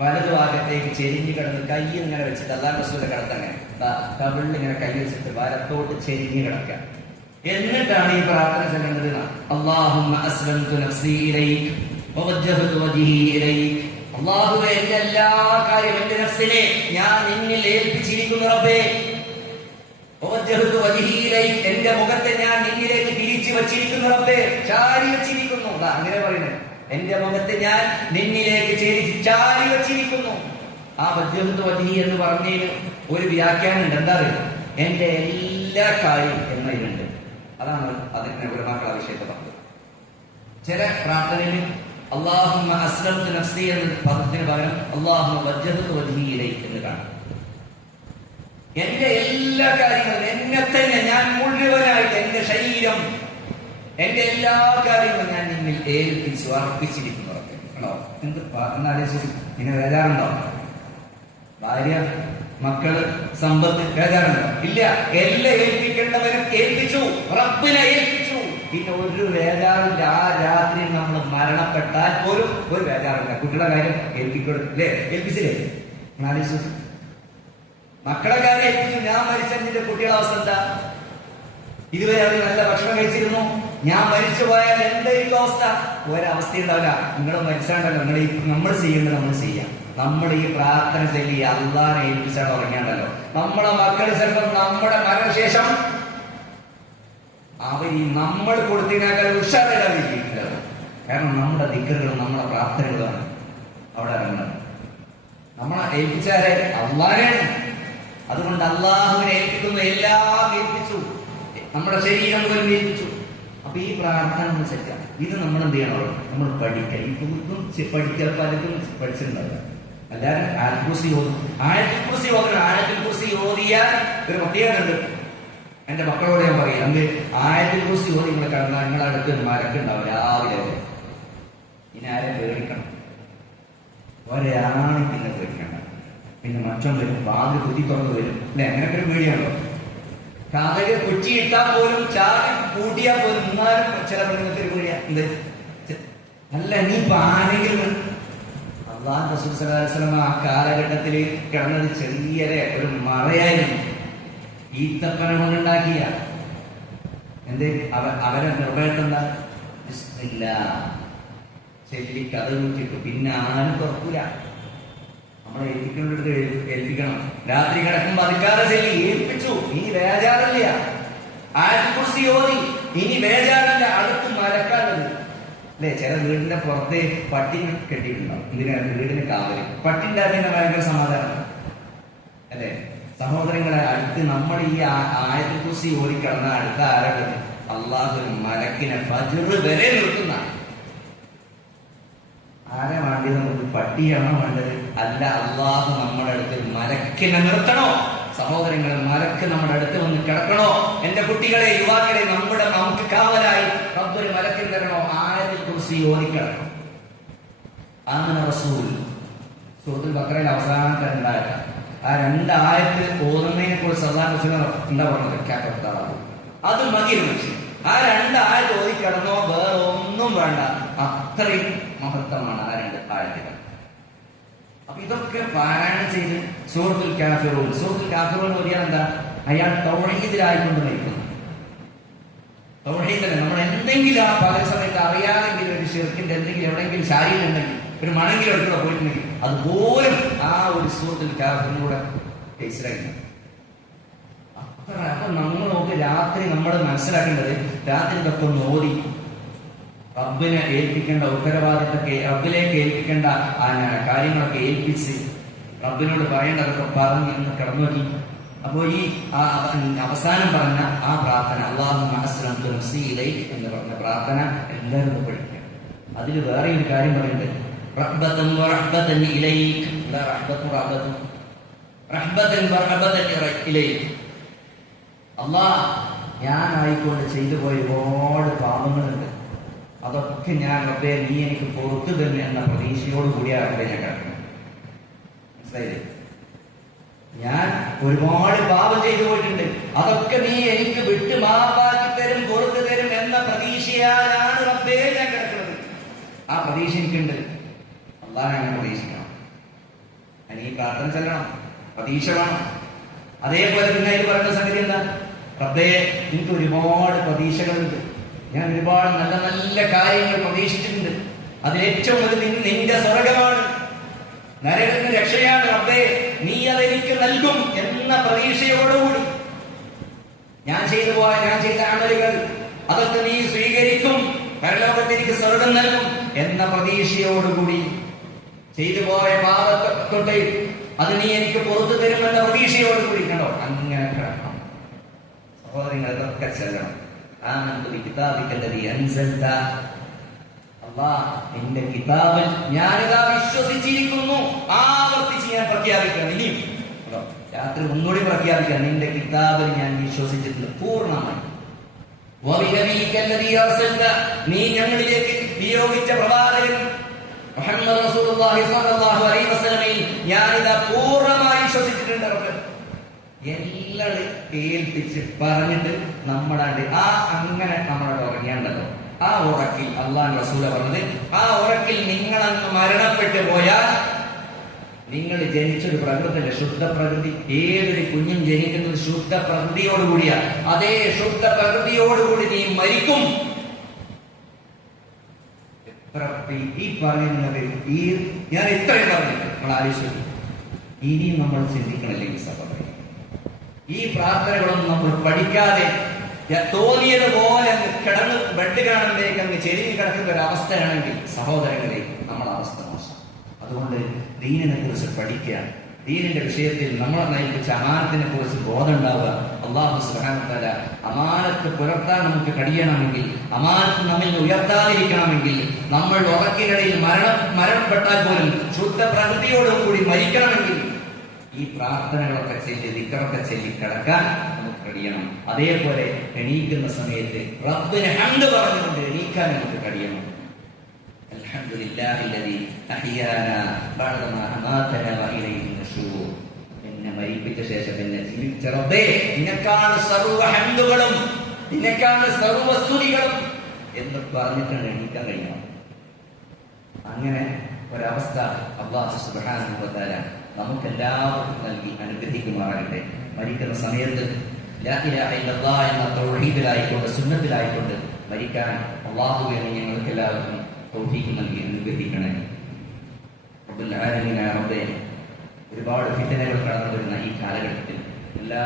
വലത് ഭാഗത്തേക്ക് ചെരിഞ്ഞ് കിടന്ന് കൈ ഇങ്ങനെ വെച്ചിട്ട് അല്ലാഹ് റസൂലിന്റെ കിടത്തങ്ങനെ കവിളിൽ ഇങ്ങനെ കൈ വെച്ചിട്ട് വലത്തോട്ട് ചെരിഞ്ഞ് കിടക്കുക. എന്നിട്ടാണ് ഈ പ്രാർത്ഥന ചെല്ലേണ്ടത്. അല്ലാഹുമ്മ അസ്ലംതു നഫ്സി ഇലൈക വവജ്ജഹതു വജ്ഹി ഇലൈക. അല്ലാഹുവേ, എന്റെ എല്ലാ കാര്യം എന്റെ നഫ്സിനെ ഞാൻ നിന്നിൽ ഏൽപ്പിച്ചിരിക്കുന്നു റബ്ബേ. വവജ്ജഹതു വജ്ഹി ഇലൈക, എന്റെ മുഖത്തെ ഞാൻ നിന്നിലേക്ക് തിരിച്ചു വച്ചിരിക്കുന്നു റബ്ബേ, ചാരി വച്ചിരിക്കുന്നു. അങ്ങനെ പറയുന്നത്, എന്റെ മുഖത്തെ ഞാൻ നിന്നിലേക്ക് ചാരി വച്ചിരിക്കുന്നു. ആ വജ്ജഹതു വജ്ഹി എന്ന് പറഞ്ഞതിന് ഒരു വ്യാഖ്യാനം ഉണ്ട്. എന്താ പറയുക? എന്റെ എല്ലാ കാര്യം എന്നതിലുണ്ട്. അതാണ് അതിന്റെ ഉലമാക്കൾ ആ വിഷയത്തെ പറഞ്ഞത്. ചില പ്രാർത്ഥനയിൽ അല്ലാഹുമ്മ അസ്ലംതു നഫ്സി എന്ന പദത്തിന് പകരം അല്ലാഹുമ്മ വജ്ജഹതു വജ്ഹി ഇലൈക എന്ന് കാണാം. എന്റെ എല്ലാ കാര്യങ്ങളും എന്നെ തന്നെ ഞാൻ മുഴുവനായിട്ട്, എന്റെ ശരീരം, എന്റെ എല്ലാ കാര്യങ്ങളും ഞാൻ നിന്നിൽ ഏൽപ്പിച്ചു അർപ്പിച്ചിരിക്കുന്നു. എന്ത് എന്നാലോചിച്ചു ഇങ്ങനെ വേദാറുണ്ടോ? ഭാര്യ, മക്കള്, സമ്പത്ത് വേദാറുണ്ടോ? ഇല്ല. എല്ലാം ഏൽപ്പിക്കേണ്ടവരും ഏൽപ്പിച്ചു, റബ്ബിനെ ഏൽപ്പിച്ചു. പിന്നെ ഒരു വേദാറില്ല. ആ രാത്രി നമ്മൾ മരണപ്പെട്ടാൽ പോലും ഒരു വേദാറില്ല. കുട്ടികളുടെ കാര്യം ഏൽപ്പിക്കല്ലേ? ഏൽപ്പിച്ചില്ലേ? ആലോചിച്ചു. മക്കളെ കാര്യം ഏൽപ്പിച്ചു. ഞാൻ മരിച്ചെന്റെ കുട്ടികളുടെ അവസ്ഥ എന്താ? ഇതുവരെ അവർ നല്ല ഭക്ഷണം കഴിച്ചിരുന്നു. ഞാൻ മരിച്ചു പോയാൽ എന്തായിരിക്കും അവസ്ഥ? ഒരവസ്ഥ ഉണ്ടാവില്ല. നിങ്ങൾ മരിച്ചാണ്ടല്ലോ, നമ്മൾ ചെയ്യേണ്ടത് നമ്മൾ ചെയ്യാം. നമ്മൾ ഈ പ്രാർത്ഥന ചൊല്ലി അല്ലാഹനെ ഏൽപ്പിച്ചാണ് ഉറങ്ങിയാണ്ടല്ലോ, നമ്മളെ മക്കൾ ചിലപ്പോൾ നമ്മുടെ മരണശേഷം അവർ ഈ നമ്മൾ കൊടുത്തതിനേക്കാൾ ഉഷാറില്ലാതിരിക്കില്ല. കാരണം നമ്മുടെ ദിക്റുകളും നമ്മുടെ പ്രാർത്ഥനകളാണ് അവിടെ ഇറങ്ങുന്നത്. നമ്മളെ ഏൽപ്പിച്ചാരെ അല്ലാഹനെയാണ്. അതുകൊണ്ട് അല്ലാഹുവിനെ ഏൽപ്പിക്കുന്ന എല്ലാം ഏൽപ്പിച്ചു, നമ്മുടെ ശരീരം പോലും ഏൽപ്പിച്ചു. അപ്പൊ ഈ പ്രാർത്ഥന നമ്മൾ സെറ്റാം. ഇത് നമ്മൾ എന്ത് ചെയ്യണം? നമ്മൾ പഠിക്കാം. ഇതൊന്നും പഠിക്കാൻ പലതും പഠിച്ചിട്ടുണ്ടാവില്ല. എല്ലാവരും ആയത്തുൽ കുർസി ഓതും. ആയത്തുൽ കുർസി ഓതിയാൽ ഒരു പ്രത്യേകത ഉണ്ട്. എന്റെ മക്കളോട് ഞാൻ പറയും, അന്ന് ആയത്തുൽ കുർസി ഓതി നിങ്ങൾ കടന്നാൽ നിങ്ങളുടെ അടുത്ത് മരക്കുണ്ടാവും രാവിലെ. ഇനി ആരെ പേടിക്കണം? ഒരാണ് പിന്നെ പേടിക്കണ്ട. പിന്നെ മറ്റൊന്ന് വരും, വാതിൽ കുത്തി തുറന്ന് വരും. അല്ലെ? അങ്ങനെയൊക്കെ ഒരു പേടിയാണല്ലോ. കഥക് കുറ്റിയിട്ടാൽ പോലും ചാടി കൂട്ടിയാൽ പോലും എന്നാലും ചില പെണ്ണുങ്ങൾക്ക് ഒരു പേടിയാ. എന്ത് അല്ല, നീ ഇപ്പൊ ആരെങ്കിലും അല്ലാഹു റസൂൽ സ്വല്ലല്ലാഹു അലൈഹി വസല്ലം ആ കാലഘട്ടത്തിൽ കിടന്നത് ചെറിയ ഒരു മറയായിരുന്നു. ഈത്തപ്പന കൊണ്ടുണ്ടാക്കിയ എന്ത് അവരെ നിർഭയത്തെന്താ? ചെല്ലി കഥ കൂട്ടിട്ടു. പിന്നെ ആരും തുറക്കൂല. നമ്മളെ ഏൽപ്പിക്കേണ്ടത് ഏൽപ്പിക്കണം. രാത്രി കിടക്കുമ്പോ അതിക്കാതെ ചെല്ലി ഏൽപ്പിച്ചു. ഇനി ബേജാറില്ല. ആയത്തുൽ കുർസി ഓതി, ഇനി ബേജാറില്ല. അടുത്ത് മരക്കാറുണ്ട്. അല്ലെ? ചില വീടിന്റെ പുറത്ത് പട്ടിനെ കെട്ടിയിട്ടുണ്ടാവും. ഇതിനാണ് വീടിന് കാവല്. പട്ടിന്റെ അതിന് ഭയങ്കര സമാധാനം അല്ലെ? സഹോദരങ്ങളെ, അടുത്ത് നമ്മൾ ഈ ആയത്തുൽ കുർസി ഓടി കിടന്ന അടുത്ത ആരാണ്? അള്ളാഹു മലക്കിനെ ഫജ്ർ വരെ നിർത്തുന്ന. ആരെ വേണ്ടത്? നമുക്ക് പട്ടിയാണോ വേണ്ടത്? അല്ല, അള്ളാഹു നമ്മുടെ അടുത്ത് മലക്കിനെ നിർത്തണോ? സഹോദരങ്ങളെ, മലക്ക് നമ്മുടെ അടുത്ത് വന്ന് കിടക്കണോ? എന്റെ കുട്ടികളെ, യുവാക്കളെ, നമുക്ക് കാവലായി റബ്ബൊരു മലക്കിന് തരണോ? ആയത്തുൽ കുർസി ഓതിക്കിടക്കണം. ആമന റസൂൽ സൂറത്തുൽ ബഖറയിൽ അവസാനത്തെ രണ്ടായത്ത്. ആ രണ്ടായത്ത് ഓതുന്നതിനെ കുറിച്ച് അല്ലാഹു റസൂൽ എന്താ പറഞ്ഞത്? അത് മതി മനുഷ്യൻ. ആ രണ്ടായത്ത് ഓതിക്കിടന്നോ, വേറെ ഒന്നും വേണ്ട. അത്രയും മഹത്വമാണ് ആ രണ്ട് ആയത്തുകൾ. അപ്പൊ ഇതൊക്കെ പാരായണം ചെയ്ത് സൂറത്തുൽ കാഫിറൂൻ ഓതിയാൽ എന്താ? അയാൾ തൗഹീദിലായിക്കൊണ്ട് നയിക്കുന്നു. തൗഹീദല്ല, നമ്മൾ എന്തെങ്കിലും ആ പല സമയത്ത് അറിയാതെങ്കിലും ഒരു ഷിർക്കിന്റെ എന്തെങ്കിലും എവിടെയെങ്കിലും ശാരീരിക്കുണ്ടെങ്കിൽ ഒരു മണെങ്കിലും എടുക്കുക പോയിട്ടുണ്ടെങ്കിൽ അതുപോലും ആ ഒരു സൂറത്തുൽ കാഫിറൂനിലൂടെ കേസിലായിരുന്നു. അപ്പൊ നമ്മൾ നോക്കി രാത്രി നമ്മൾ മനസ്സിലാക്കേണ്ടത്, രാത്രി ഇതൊക്കെ ഒന്ന് ഓതി റബ്ബിനെ ഏൽപ്പിക്കേണ്ട ഉത്തരവാദിത്തത്തെ, റബ്ബിലേക്ക് ഏൽപ്പിക്കേണ്ട കാര്യങ്ങളൊക്കെ ഏൽപ്പിച്ച് റബ്ബിനോട് പറയേണ്ടതൊക്കെ പറഞ്ഞ് എന്ന് കിടന്നു നോക്കി. അപ്പോ ഈ അവസാനം പറഞ്ഞ ആ പ്രാർത്ഥന, അല്ലാഹുമ്മ അസ്ലംതു നഫ്സി ഇലൈക എന്ന് പറഞ്ഞ പ്രാർത്ഥന എല്ലാവരും പഠിക്കുക. അതിൽ വേറെ ഒരു കാര്യം പറയുന്നത്, റഹ്ബതൻ വറഹ്ബതൻ ഇലൈക്. റഹ്ബത്തും റഹ്ബത്തും റഹ്ബതൻ വറഹ്ബതൻ ഇലൈക്. അല്ലാഹ്, ഞാനായിക്കൊണ്ട് ചെയ്തു പോയ ഒരുപാട് പാപങ്ങളുണ്ട്. അതൊക്കെ ഞാൻ റബ്ബേ നീ എനിക്ക് പുറത്തു തന്നെ എന്ന പ്രതീക്ഷയോട് കൂടിയാണ് റബ്ബേ ഞാൻ കിടക്കുന്നത്. മനസ്സിലായില്ലേ? ഞാൻ ഒരുപാട് പാപം ചെയ്തു പോയിട്ടുണ്ട്. അതൊക്കെ നീ എനിക്ക് വിട്ട് മാപ്പാക്കി തരും, പുറത്തു തരും എന്ന പ്രതീക്ഷയാലാണ് റബ്ബേ ഞാൻ കിടക്കുന്നത്. ആ പ്രതീക്ഷ എനിക്കുണ്ട്. അല്ലാഹ് അങ്ങനെ പ്രതീക്ഷിക്കണം. ഈ പ്രാർത്ഥന ചെല്ലണം, പ്രതീക്ഷ വേണം. അതേപോലെ പിന്നെ അതിൽ പറയുന്ന സംഗതി എന്താ? റബ്ബേ, എനിക്ക് ഒരുപാട് പ്രതീക്ഷകളുണ്ട്. ഞാൻ ഒരുപാട് നല്ല നല്ല കാര്യങ്ങൾ പ്രതീക്ഷിച്ചിട്ടുണ്ട്. അതിലേറ്റവും വലുത് നിന്റെ സ്വർഗമാണ്, നരകത്തിന് രക്ഷയാണ്. റബ്ബേ, നീ അതെനിക്ക് നൽകും എന്ന പ്രതീക്ഷയോടുകൂടി ഞാൻ ചെയ്ത അമലുകൾ അതൊക്കെ നീ സ്വീകരിക്കും, പരലോകത്ത് എനിക്ക് സ്വർഗം നൽകും എന്ന പ്രതീക്ഷയോടുകൂടി ചെയ്തു പോയ പാപത്തെ തൊട്ട് അത് നീ എനിക്ക് പുറത്തു തരുമെന്ന പ്രതീക്ഷയോടുകൂടി കണ്ടോ അങ്ങനെ കിടക്കണം. സഹോദരങ്ങൾ, ഇതൊക്കെ ചെല്ലണം. നിന്റെ കിതാബിൽ ഞാനിതാ വിശ്വസിച്ചിരിക്കുന്നു. ആവർത്തിച്ച് ഞാൻ പ്രഖ്യാപിക്കണം. ഇനിയും രാത്രി ഒന്നുകൂടി പ്രഖ്യാപിക്കണം. നിന്റെ കിതാബിൽ ഞാൻ വിശ്വസിച്ചിട്ടുണ്ട് പൂർണ്ണമായി. നീ ഞങ്ങളിലേക്ക് നിയോഗിച്ച പ്രവാചകൻ മുഹമ്മദ് റസൂലുള്ളാഹി സ്വല്ലല്ലാഹു അലൈഹി വസല്ലമയിൽ ഞാനിതാ പൂർണ്ണമായി വിശ്വസിച്ചിട്ടുണ്ട്. എല്ലാം കേൾപ്പിച്ച് പറഞ്ഞിട്ട് അങ്ങനെ നമ്മളോട് ഉറങ്ങിയാണ്ടല്ലോ. ആ ഉറക്കിൽ അല്ലാഹു റസൂല പറഞ്ഞത്, ആ ഉറക്കിൽ നിങ്ങളങ്ങ് മരണപ്പെട്ടു പോയാൽ നിങ്ങൾ ജനിച്ചൊരു പ്രകൃതിന്റെ ശുദ്ധ പ്രകൃതി, ഏതൊരു കുഞ്ഞും ജനിക്കുന്നത് ശുദ്ധ പ്രകൃതിയോടുകൂടിയാണ്. അതേ ശുദ്ധ പ്രകൃതിയോടുകൂടി നീ മരിക്കും. ഈ പറയുന്നത് ഞാൻ ഇത്രയും പറഞ്ഞിട്ട് നമ്മൾ ആലോചിച്ചു. ഇനിയും നമ്മൾ ചിന്തിക്കണല്ലേ ഈ സഹോദരൻ, ഈ പ്രാർത്ഥനകളൊന്നും നമ്മൾ പഠിക്കാതെ തോന്നിയതുപോലെ കിടന്ന് ബെഡ് കാണുമ്പോഴേക്ക് അങ്ങ് ചെരിഞ്ഞ് കിടക്കുന്ന ഒരു അവസ്ഥയാണെങ്കിൽ സഹോദരങ്ങളെ നമ്മുടെ അവസ്ഥ മോശം. അതുകൊണ്ട് ദീനിനെ കുറിച്ച് പഠിക്കുക, ദീനിന്റെ വിഷയത്തിൽ നമ്മളെ നയിപ്പിച്ച അമാനത്തിനെ കുറിച്ച് ബോധം ഉണ്ടാവുക. അല്ലാഹു സുബ്ഹാനഹു വ തആല അമാനത്ത് പുലർത്താൻ നമുക്ക് കഴിയണമെങ്കിൽ, അമാനത്ത് നമ്മിൽ ഉയർത്താതിരിക്കണമെങ്കിൽ, നമ്മൾ ഉറക്കിനിടയിൽ മരണപ്പെട്ടാൽ പോലും ശുദ്ധ പ്രകൃതിയോടുകൂടി മരിക്കണമെങ്കിൽ ഈ പ്രാർത്ഥനകളൊക്കെ ചൊല്ലി ദിക്റൊക്കെ ചൊല്ലി കിടക്കാൻ നമുക്ക് കഴിയണം. അതേപോലെ എണീക്കുന്ന സമയത്ത് റബ്ബിനെ ഹംദ് പറഞ്ഞുകൊണ്ട് എണീക്കാൻ നമുക്ക് കഴിയണം. അൽഹംദുലില്ലാഹില്ലദീ അഹ്യാനാ ബഅദമാ അമാതനാ വഇലൈഹി നുശൂർ. എന്നെ മരിപ്പിച്ച ശേഷം എന്നെ ജീവിച്ച റബ്ബേ, നിനക്കാണ് സർവ്വ ഹംദുകളും, നിനക്കാണ് സർവ്വ സ്തുതികളും എന്ന് പറഞ്ഞിട്ടാണ് എണീക്കാൻ കഴിയണം. അങ്ങനെ ഒരവസ്ഥ അല്ലാഹു സുബ്ഹാനഹു വ തആല നമുക്കെല്ലാവർക്കും നൽകി അനുഗ്രഹിക്കുമാറാകട്ടെ. മരിക്കുന്ന സമയത്ത് ലാ ഇലാഹ ഇല്ലല്ലാഹ് എന്ന തൗഹീദിലായിക്കൊണ്ട് സുന്നത്തിലായിക്കൊണ്ട് മരിക്കാൻ അല്ലാഹുവേ ഞങ്ങൾക്ക് എല്ലാവർക്കും തൗഫീഖ് നൽകി അനുഗ്രഹിക്കണേ. റബ്ബുൽ ആലമീനായ റബ്ബേ, ഒരുപാട് ഫിത്നകൾ കടന്നു വരുന്ന ഈ കാലഘട്ടത്തിൽ എല്ലാ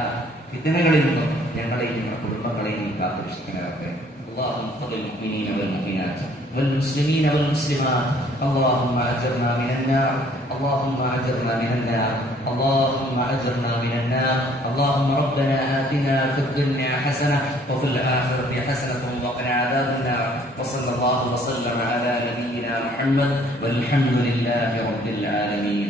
ഫിത്നകളിൽ നിന്നും ഞങ്ങളെയും ഞങ്ങളുടെ കുടുംബങ്ങളെയും നീ കാത്തുരക്ഷിക്കണേ റബ്ബേ. اللهم اغفر للمؤمنين والمؤمنات والمسلمين والمسلمات. اللهم اجرنا من النار، اللهم اجرنا من النار، اللهم اجرنا من النار. اللهم ربنا آتنا في الدنيا حسنة وفي الآخرة حسنة وقنا عذاب النار. وصلى الله وسلم على نبينا محمد والحمد لله رب العالمين.